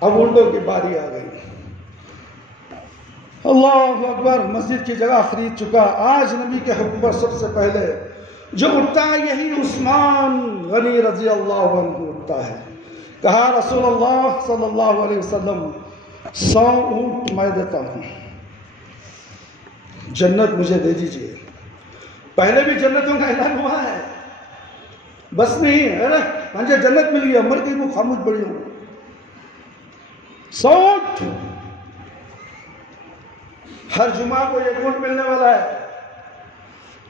اب اونٹوں کی باری آ گئی۔ اللہ اکبر، مسجد کی جگہ خرید چکا. آج نبی کے حکم پر سب سے پہلے جو اٹھتا ہے یہی عثمان غنی رضی اللہ عنہ اٹھتا ہے. کہا رسول اللہ صلی اللہ علیہ وسلم 100 اونٹ میں دیتا ہوں، جنت مجھے دے دیجیے. پہلے بھی جنتوں کا اعلان ہوا ہے، بس نہیں ارے مجھے جنت مل گیا، مر گئی وہ خاموش بڑی ہوں. 100 اونٹ، ہر جمعہ کو ایک اونٹ ملنے والا ہے.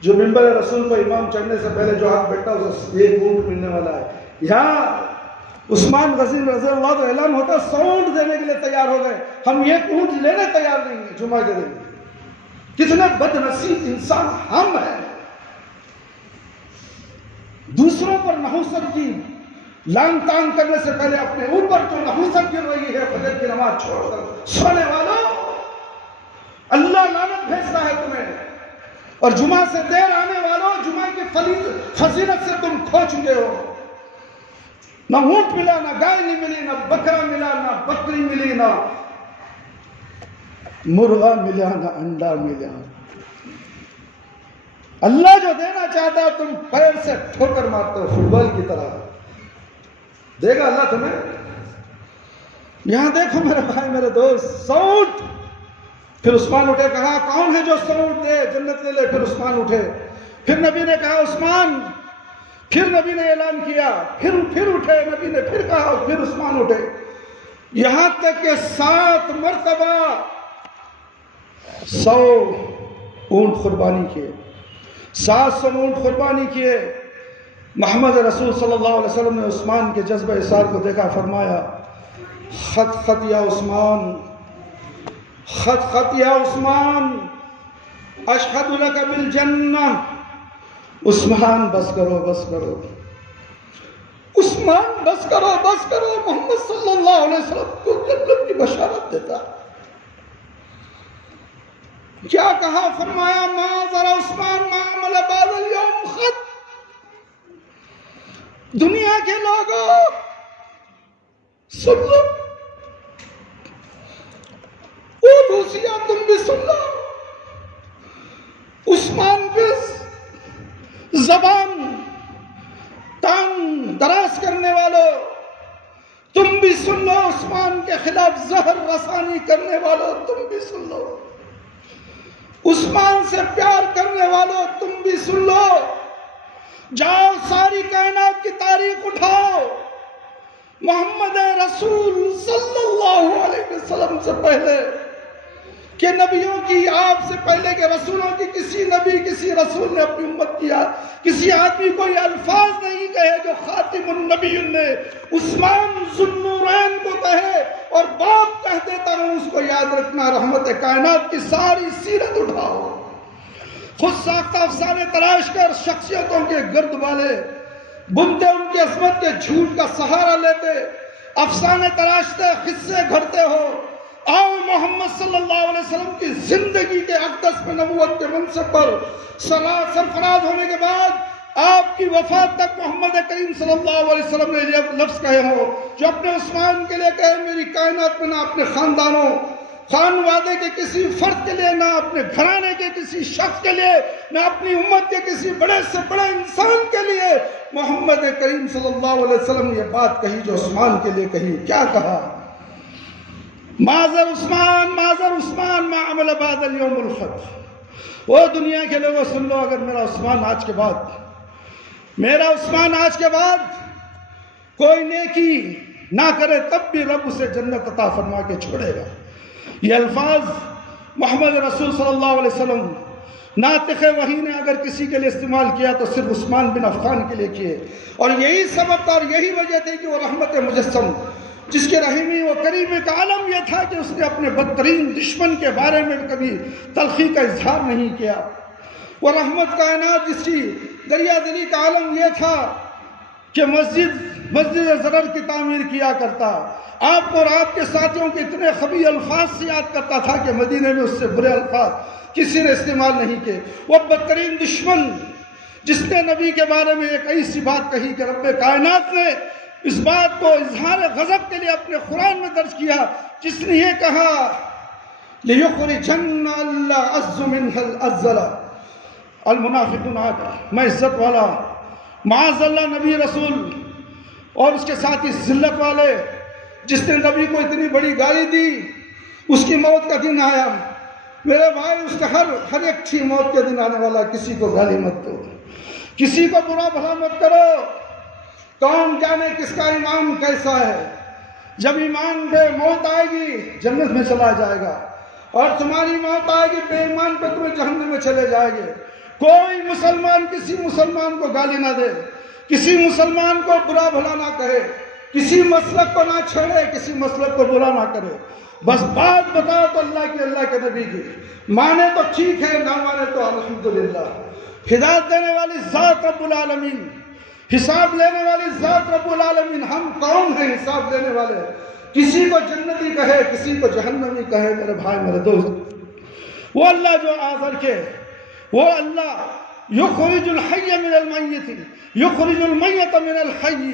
جو منبر رسول کو امام چڑھنے سے پہلے جو ہاتھ بیٹھا اسے ایک اونٹ ملنے والا ہے. یہاں عثمان غنی رضی اللہ تو اعلان ہوتا 100 اونٹ دینے کے لیے تیار ہو گئے، ہم ایک اونٹ لینے تیار نہیں ہیں جمعہ کے دن. کتنے بد نصیب انسان ہم ہیں. دوسروں پر نحوست کی لانگ تانگ کرنے سے پہلے اپنے اوپر جو نحوست گر رہی ہے فجر کی نماز چھوڑ کر سونے والوں، اللہ لعنت بھیجتا ہے تمہیں. اور جمعہ سے دیر آنے والوں، جمعہ کی فضیلت سے تم کھو چکے ہو. نہ اونٹ ملا، نہ گائے نہیں ملی، نہ بکرا ملا، نہ بکری ملی، نہ مرغا ملا، نہ انڈا ملا. اللہ جو دینا چاہتا ہے تم پیر سے ٹھوکر مارتے ہو فٹ بال کی طرح. دے گا اللہ تمہیں. یہاں دیکھو میرے بھائی میرے دوست، 100 اونٹ. پھر عثمان اٹھے، کہا کون ہے جو 100 اونٹ دے جنت لے لے. پھر عثمان اٹھے، پھر نبی نے کہا عثمان، پھر نبی نے اعلان کیا، پھر اٹھے نبی نے، پھر کہا، پھر عثمان اٹھے. یہاں تک کہ 7 مرتبہ 100 اونٹ قربانی کیے، 700 اونٹ قربانی کیے. محمد رسول صلی اللہ علیہ وسلم نے عثمان کے جذبہ اثار کو دیکھا، فرمایا خط خط یا عثمان، خط خط یا عثمان، اشہد لک بالجنہ. عثمان بس کرو بس کرو، عثمان بس کرو بس کرو. محمد صلی اللہ علیہ وسلم کو جنت کی بشارت دیتا. کیا کہا؟ فرمایا ما ذرا عثمان ما عمل بعد اليوم خط. دنیا کے لوگوں سن لو، وہ دوسیا تم بھی سن لو. عثمان پہ زبان ٹانگ دراز کرنے والوں تم بھی سن لو، عثمان کے خلاف زہر رسانی کرنے والوں تم بھی سن لو، عثمان سے پیار کرنے والوں تم بھی سن لو. جاؤ ساری کائنات کی تاریخ اٹھاؤ، محمد رسول صلی اللہ علیہ وسلم سے پہلے کہ نبیوں کی، آپ سے پہلے کے رسولوں کی، کسی نبی کسی رسول نے اپنی امت کیا کسی آدمی کو یہ الفاظ نہیں کہے جو خاتم النبی نے عثمان ذو النورین کو کہے. اور باپ کہہ دیتا ہوں اس کو یاد رکھنا. رحمت کائنات کی ساری سیرت اٹھاؤ، خود ساختہ افسانے تلاش کر شخصیتوں کے گرد والے بنتے، ان کی عظمت کے جھوٹ کا سہارا لیتے، افسانے تلاشتے، قصے گھڑتے ہو. آؤ محمد صلی اللہ علیہ وسلم کی زندگی کے اقدس میں نبوت کے منصب پر سرفراز ہونے کے بعد آپ کی وفات تک محمد کریم صلی اللہ علیہ وسلم نے لفظ کہے ہو جو اپنے عثمان کے لیے کہے، میری کائنات میں نہ اپنے خاندانوں خانوادے کے کسی فرد کے لیے، نہ اپنے گھرانے کے کسی شخص کے لیے، نہ اپنی امت کے کسی بڑے سے بڑے انسان کے لیے محمد کریم صلی اللہ علیہ وسلم نے یہ بات کہی جو عثمان کے لیے کہی. کیا کہا؟ معذر عثمان معذر عثمان ما عمل بعد اليوم الخط. وہ دنیا کے لوگوں سن لو، اگر میرا عثمان آج کے بعد کوئی نیکی نہ کرے تب بھی رب اسے جنت عطا فرما کے چھوڑے گا. یہ الفاظ محمد رسول صلی اللہ علیہ وسلم ناطق وحی نے اگر کسی کے لیے استعمال کیا تو صرف عثمان بن عفان کے لیے کیے. اور یہی سبب تھا اور یہی وجہ تھی کہ وہ رحمت مجسم، جس کے رحیمی و کریمی کا عالم یہ تھا کہ اس نے اپنے بدترین دشمن کے بارے میں کبھی تلخی کا اظہار نہیں کیا. وہ رحمت کائنات جس کی دریا دلی کا عالم یہ تھا کہ مسجد ضرر کی تعمیر کیا کرتا، آپ کو اور آپ کے ساتھیوں کے اتنے خبیث الفاظ سے یاد کرتا تھا کہ مدینے میں اس سے برے الفاظ کسی نے استعمال نہیں کیے. وہ بدترین دشمن جس نے نبی کے بارے میں ایک ایسی بات کہی کہ رب کائنات نے اس بات کو اظہار غضب کے لیے اپنے قرآن میں درج کیا، جس نے یہ کہا لِيُخْرِجَنَّ الْأَعَزُّ مِنْهَا الْأَذَّلَ المنافقون آتا. میں عزت والا معاذ اللہ نبی رسول اور اس کے ساتھ ہی ذلت والے جس نے نبی کو اتنی بڑی گالی دی، اس کی موت کا دن آیا. میرے بھائی اس کا ہر ایک اچھی موت کے دن آنے والا. کسی کو گالی مت دو، کسی کو برا بھلا مت کرو. کون جانے کس کا ایمان کیسا ہے. جب ایمان بے موت آئے گی جنت میں چلا جائے گا، اور تمہاری موت آئے گی بے ایمان پہ تمہیں جہنم میں چلے جائے گے. کوئی مسلمان کسی مسلمان کو گالی نہ دے، کسی مسلمان کو برا بھلا نہ کہے، کسی مسلک کو نہ چھوڑے، کسی مسلک کو برا نہ کرے. بس بات بتاؤ تو اللہ کے نبی کی، مانے تو ٹھیک ہے، نہ مانے تو الحمدللہ. ہدایت دینے والی ذات رب العالمین، حساب لینے والی ذات رب العالمین. ہم کون ہیں حساب لینے والے؟ کسی کو جنتی کہے، کسی کو جہنمی کہے. میرے بھائی میرے دوست، وہ اللہ جو آزر کے، وہ اللہ یخرج الحی من المیت، یخرج المیت من الحی.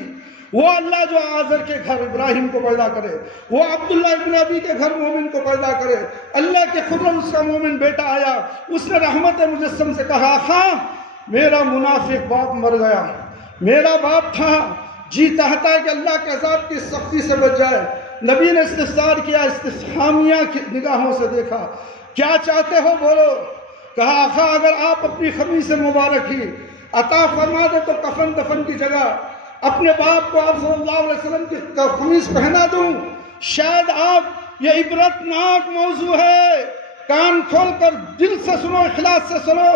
وہ اللہ جو آزر کے گھر ابراہیم کو پیدا کرے، وہ عبداللہ ابن ابی کے گھر مومن کو پیدا کرے. اللہ کے خود اس کا مومن بیٹا آیا، اس نے رحمت مجسم سے کہا، ہاں میرا منافق باپ مر گیا، میرا باپ تھا، جی چاہتا ہے کہ اللہ کے عذاب کی سختی سے بچ جائے. نبی نے استفسار کیا، استفہامیہ نگاہوں سے دیکھا، کیا چاہتے ہو بولو. کہا آقا اگر آپ اپنی خمیس مبارک ہی عطا فرما دے تو کفن دفن کی جگہ اپنے باپ کو آپ صلی اللہ علیہ وسلم کی خمیس پہنا دوں. شاید آپ، یہ عبرت ناک موضوع ہے، کان کھول کر دل سے سنو، اخلاص سے سنو،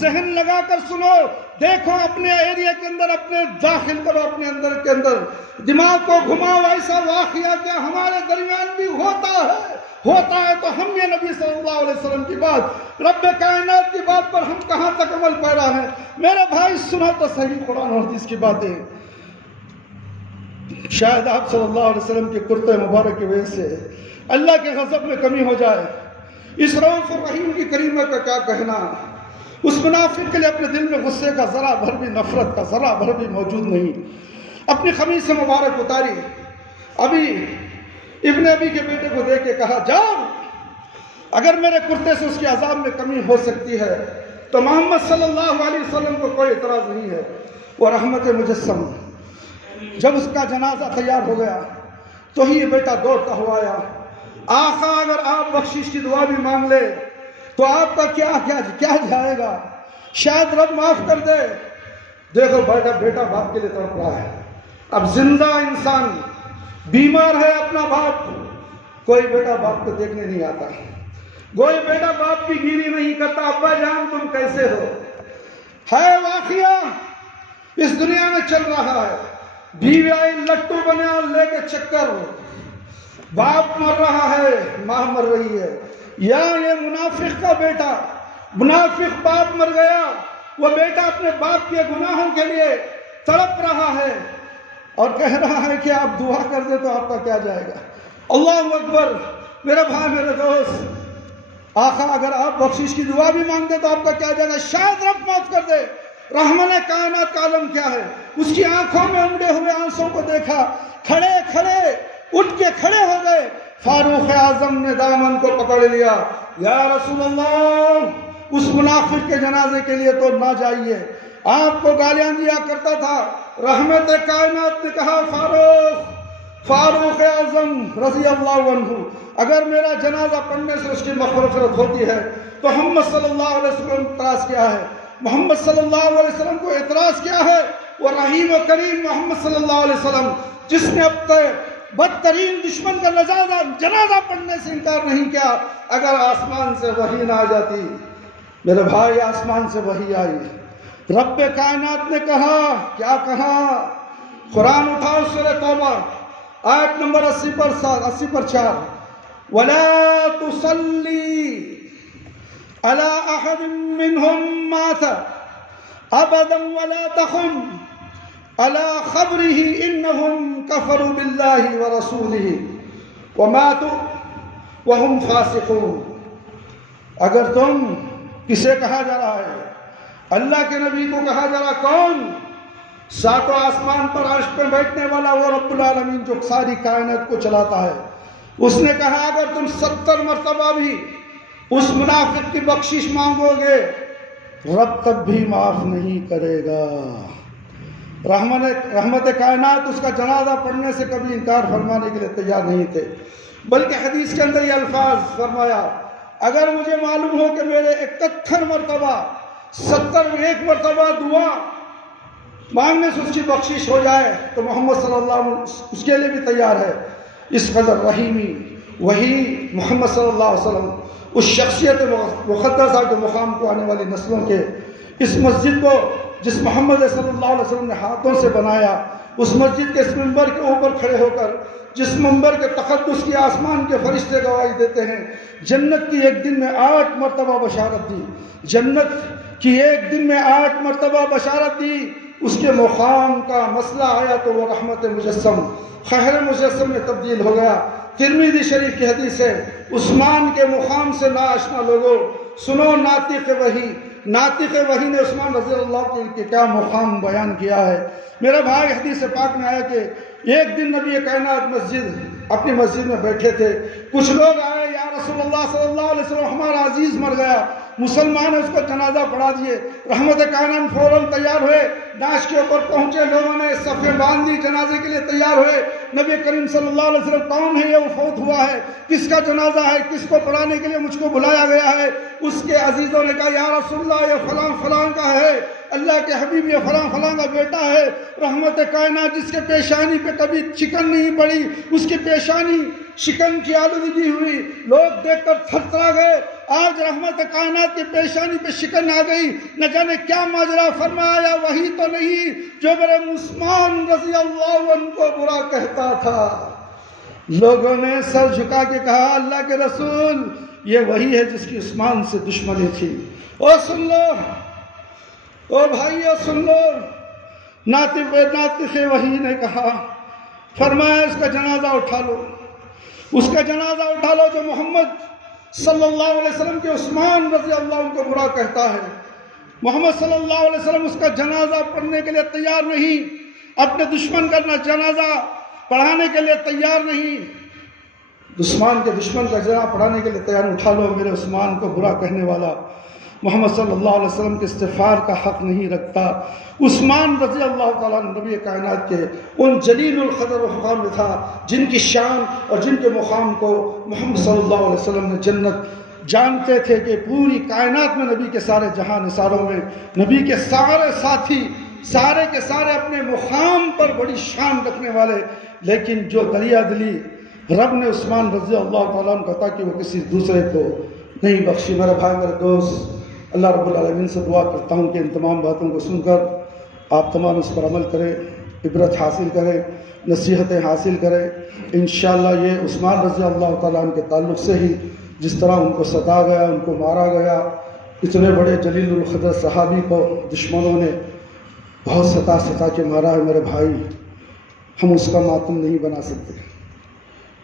ذہن لگا کر سنو. دیکھو اپنے ایریا کے اندر، اپنے داخل کرو اپنے اندر کے اندر، دماغ کو گھماؤ. ایسا واقعہ کیا ہمارے درمیان بھی ہوتا ہے تو ہم یہ نبی صلی اللہ علیہ وسلم کی بات، رب کائنات کی بات پر ہم کہاں تک عمل پیرا ہیں؟ میرے بھائی سنو تو صحیح قرآن اور حدیث کی باتیں. شاید آپ صلی اللہ علیہ وسلم کے کرتے مبارک کی وجہ سے اللہ کے غضب میں کمی ہو جائے. اس رؤوف الرحیم کی کریمہ کا کیا کہنا. اس منافق کے لیے اپنے دل میں غصے کا ذرا بھر بھی، نفرت کا ذرا بھر بھی موجود نہیں. اپنی خمیس مبارک اتاری، ابھی ابن ابی کے بیٹے کو دیکھ کے کہا، جاؤ اگر میرے کرتے سے اس کے عذاب میں کمی ہو سکتی ہے تو محمد صلی اللہ علیہ وسلم کو کوئی اعتراض نہیں ہے. وہ رحمت مجسم جب اس کا جنازہ تیار ہو گیا تو ہی یہ بیٹا دوڑتا ہوا آیا. آقا اگر آپ بخشش کی دعا بھی مانگ لے تو آپ کا کیا جائے گا، شاید رب معاف کر دے. دیکھو بیٹا باپ کے لیے تڑپ رہا ہے. اب زندہ انسان بیمار ہے، اپنا باپ، کوئی بیٹا باپ کو دیکھنے نہیں آتا، کوئی بیٹا باپ کی گیری نہیں کرتا، ابا جان تم کیسے ہو. ہے واقعہ اس دنیا میں چل رہا ہے. بیوی آئی لٹو بنے اور لے کے چکر، باپ مر رہا ہے، ماں مر رہی ہے. یا یہ منافق کا بیٹا، منافق باپ مر گیا، وہ بیٹا اپنے باپ کے گناہوں کے لیے تڑپ رہا ہے اور کہہ رہا ہے کہ آپ دعا کر دیں تو آپ کا کیا جائے گا. اللہ اکبر. میرے بھائی میرے دوست، آقا اگر آپ بخشش کی دعا بھی مانگ دیں تو آپ کا کیا جائے گا، شاید رب معاف کر دے. رحمن کائنات کا عالم کیا ہے، اس کی آنکھوں میں امڑے ہوئے آنسوں کو دیکھا، کھڑے اٹھ کے کھڑے ہو گئے. فاروق اعظم نے دامن کو پکڑ لیا، یا رسول اللہ اس منافق کے جنازے کے لیے تو نہ جائیے، آپ کو گالیاں دیا کرتا تھا. رحمت کائنات نے کہا، فاروق اعظم رضی اللہ عنہ اگر میرا جنازہ پڑھنے سے اس کی مغفرت ہوتی ہے تو محمد صلی اللہ علیہ وسلم اعتراض کیا ہے؟ محمد صلی اللہ علیہ وسلم کو اعتراض کیا ہے؟ وہ رحیم و کریم محمد صلی اللہ علیہ وسلم جس نے اب تک بدترین دشمن کا جنازہ پڑھنے سے انکار نہیں کیا. اگر آسمان سے وحی نہ آ جاتی، میرے بھائی آسمان سے وحی آئی. رب کائنات نے کہا، کیا کہا؟ قرآن اٹھاؤ سورہ توبہ آیت نمبر 80 پر 4، وَلَا تُصَلِّي عَلَىٰ أَحَدٍ مِّنْهُمْ مَاتَ أَبَدًا وَلَا تَقُمْ عَلَىٰ قَبْرِهِ إِنَّهُمْ كَفَرُوا بِاللَّهِ وَرَسُولِهِ وَمَاتُوا وَهُمْ فَاسِقُونَ. اگر تم، کسے کہا جا رہا ہے؟ اللہ کے نبی کو کہا جا رہا. کون؟ ساتوں آسمان پر عرش پہ بیٹھنے والا وہ رب العالمین جو ساری کائنات کو چلاتا ہے. اس نے کہا اگر تم 70 مرتبہ بھی اس منافق کی بخشش مانگو گے رب تب بھی معاف نہیں کرے گا۔ رحمت کائنات اس کا جنازہ پڑھنے سے کبھی انکار فرمانے کے لیے تیار نہیں تھے، بلکہ حدیث کے اندر یہ الفاظ فرمایا، اگر مجھے معلوم ہو کہ میرے 71 مرتبہ 71 مرتبہ دعا مانگنے سے اس کی بخشش ہو جائے تو محمد صلی اللہ علیہ وسلم اس کے لیے بھی تیار ہے۔ اس قدر رحیمی وہی محمد صلی اللہ علیہ وسلم اس شخصیت مقدسہ کے مقام کو آنے والی نسلوں کے اس مسجد کو جس محمد صلی اللہ علیہ وسلم نے ہاتھوں سے بنایا، اس مسجد کے اس منبر کے اوپر کھڑے ہو کر جس منبر کے تقدس کی آسمان کے فرشتے گواہی دیتے ہیں، جنت کی ایک دن میں 8 مرتبہ بشارت دی، جنت کی ایک دن میں 8 مرتبہ بشارت دی، اس کے مقام کا مسئلہ آیا تو وہ رحمت مجسم خیر مجسم میں تبدیل ہو گیا۔ ترمذی شریف کی حدیث ہے، عثمان کے مقام سے ناآشنا لوگوں سنو ناطق وحی، ناطق وحی نے عثمان رضی اللہ عنہ کے کیا مقام بیان کیا ہے۔ میرا بھائی حدیث پاک میں آیا کہ ایک دن نبی کائنات اپنی مسجد میں بیٹھے تھے، کچھ لوگ آئے، یا رسول اللہ صلی اللہ علیہ وسلم ہمارا عزیز مر گیا، مسلمان نے اس کو جنازہ پڑھا دیے۔ رحمت کائنات فوراً تیار ہوئے، نعش کے اوپر پہنچے، لوگوں نے صفیں باندھ دی، جنازے کے لیے تیار ہوئے۔ نبی کریم صلی اللہ علیہ وسلم کون ہے یہ وہ فوت ہوا ہے، کس کا جنازہ ہے، کس کو پڑھانے کے لیے مجھ کو بلایا گیا ہے؟ اس کے عزیزوں نے کہا، یا رسول اللہ یہ فلاں فلاں کا ہے، اللہ کے حبیب یہ فلاں فلاں کا بیٹا ہے۔ رحمت کائنات جس کے پیشانی پہ کبھی چکن نہیں پڑی، اس کی پیشانی شکن کی آلودگی ہوئی، لوگ دیکھ کر تھرتھرا گئے۔ آج رحمت کائنات کی پیشانی پہ شکن آ گئی، نہ جانے کیا ماجرا۔ فرمایا وہی تو نہیں جو میرے عثمان رضی اللہ عنہ کو برا کہتا تھا۔ لوگوں نے سر جھکا کے کہا، اللہ کے رسول یہ وہی ہے جس کی عثمان سے دشمنی تھی۔ او سن لو، او بھائیو سن لو، ناطق وحی نے کہا، فرمایا اس کا جنازہ اٹھا لو، اس کا جنازہ اٹھا لو جو محمد صلی اللہ علیہ وسلم کے عثمان رضی اللہ عنہ کو برا کہتا ہے۔ محمد صلی اللہ علیہ وسلم اس کا جنازہ پڑھنے کے لیے تیار نہیں، اپنے دشمن کا جنازہ پڑھانے کے لیے تیار نہیں، دشمن کا جنازہ پڑھانے کے لیے تیار۔ اٹھا لو، میرے عثمان کو برا کہنے والا محمد صلی اللہ علیہ وسلم کے استغفار کا حق نہیں رکھتا۔ عثمان رضی اللہ تعالیٰ نبی کائنات کے ان جلیل القدر و مقام میں تھا جن کی شان اور جن کے مقام کو محمد صلی اللہ علیہ وسلم نے جنت جانتے تھے کہ پوری کائنات میں نبی کے سارے جہاں نثاروں میں نبی کے سارے ساتھی سارے کے سارے اپنے مقام پر بڑی شان رکھنے والے، لیکن جو دریا دلی رب نے عثمان رضی اللہ تعالیٰ عنہ کو عطا کہ وہ کسی دوسرے کو نہیں بخشی۔ میرے بھائی میرے دوست، اللہ رب العالمین سے دعا کرتا ہوں کہ ان تمام باتوں کو سن کر آپ تمام اس پر عمل کریں، عبرت حاصل کریں، نصیحتیں حاصل کریں۔ انشاءاللہ یہ عثمان رضی اللہ تعالیٰ عنہ کے تعلق سے ہی جس طرح ان کو ستا گیا، ان کو مارا گیا، اتنے بڑے جلیل القدر صحابی کو دشمنوں نے بہت ستا کے مارا ہے۔ میرے بھائی ہم اس کا ماتم نہیں بنا سکتے۔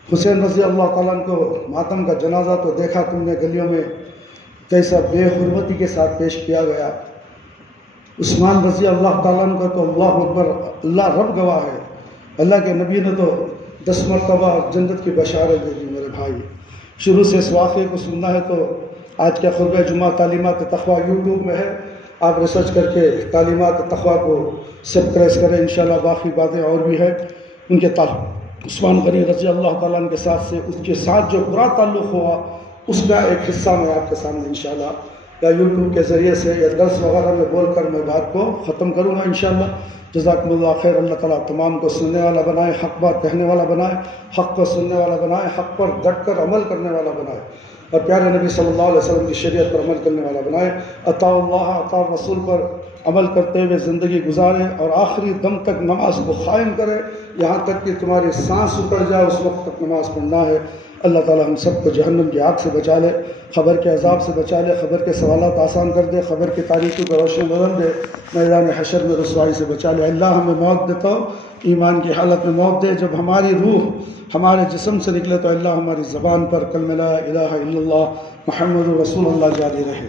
حسین رضی اللہ تعالیٰ عنہ کو ماتم کا جنازہ تو دیکھا تم نے گلیوں میں کیسا بے حرمتی کے ساتھ پیش کیا گیا۔ عثمان رضی اللہ تعالیٰ عنہ کا تو اللہ اکبر، اللہ رب گواہ ہے، اللہ کے نبی نے تو 10 مرتبہ جنت کی بشارت دے دی۔ میرے بھائی شروع سے اس واقعے کو سننا ہے تو آج کا خطبہ جمعہ تعلیمات تقویٰ یوٹیوب میں ہے، آپ ریسرچ کر کے تعلیمات تقویٰ کو سبسکرائب کریں۔ انشاءاللہ باقی باتیں اور بھی ہیں ان کے تعلق عثمان غنی رضی اللہ تعالیٰ عنہ کے ساتھ سے، اس کے ساتھ جو برا تعلق ہوا اس کا ایک حصہ میں آپ کے سامنے انشاءاللہ یا یوٹیوب کے ذریعے سے یا درس وغیرہ میں بول کر میں بات کو ختم کروں گا انشاءاللہ۔ جزاکم اللہ خیر۔ اللہ تعالیٰ تمام کو سننے والا بنائے، حق بات کہنے والا بنائے، حق کو سننے والا بنائے، حق پر ڈٹ کر عمل کرنے والا بنائے، اور پیارے نبی صلی اللہ علیہ وسلم کی شریعت پر عمل کرنے والا بنائے۔ اطاع اللہ اطاع رسول پر عمل کرتے ہوئے زندگی گزارے اور آخری دم تک نماز کو قائم کرے، یہاں تک کہ تمہاری سانس اتر جائے اس وقت تک نماز پڑھنا ہے۔ اللہ تعالیٰ ہم سب کو جہنم کی آگ سے بچا لے، خبر کے عذاب سے بچا لے، خبر کے سوالات آسان کر دے، خبر کی تاریکی کو روشن بدل دے، میدان حشر میں رسوائی سے بچا لے۔ اللہ ہمیں موت دیتا ہو ایمان کی حالت میں موت دے، جب ہماری روح ہمارے جسم سے نکلے تو اللہ ہماری زبان پر کلمہ لا الہ الا اللہ محمد رسول اللہ جاری رہے۔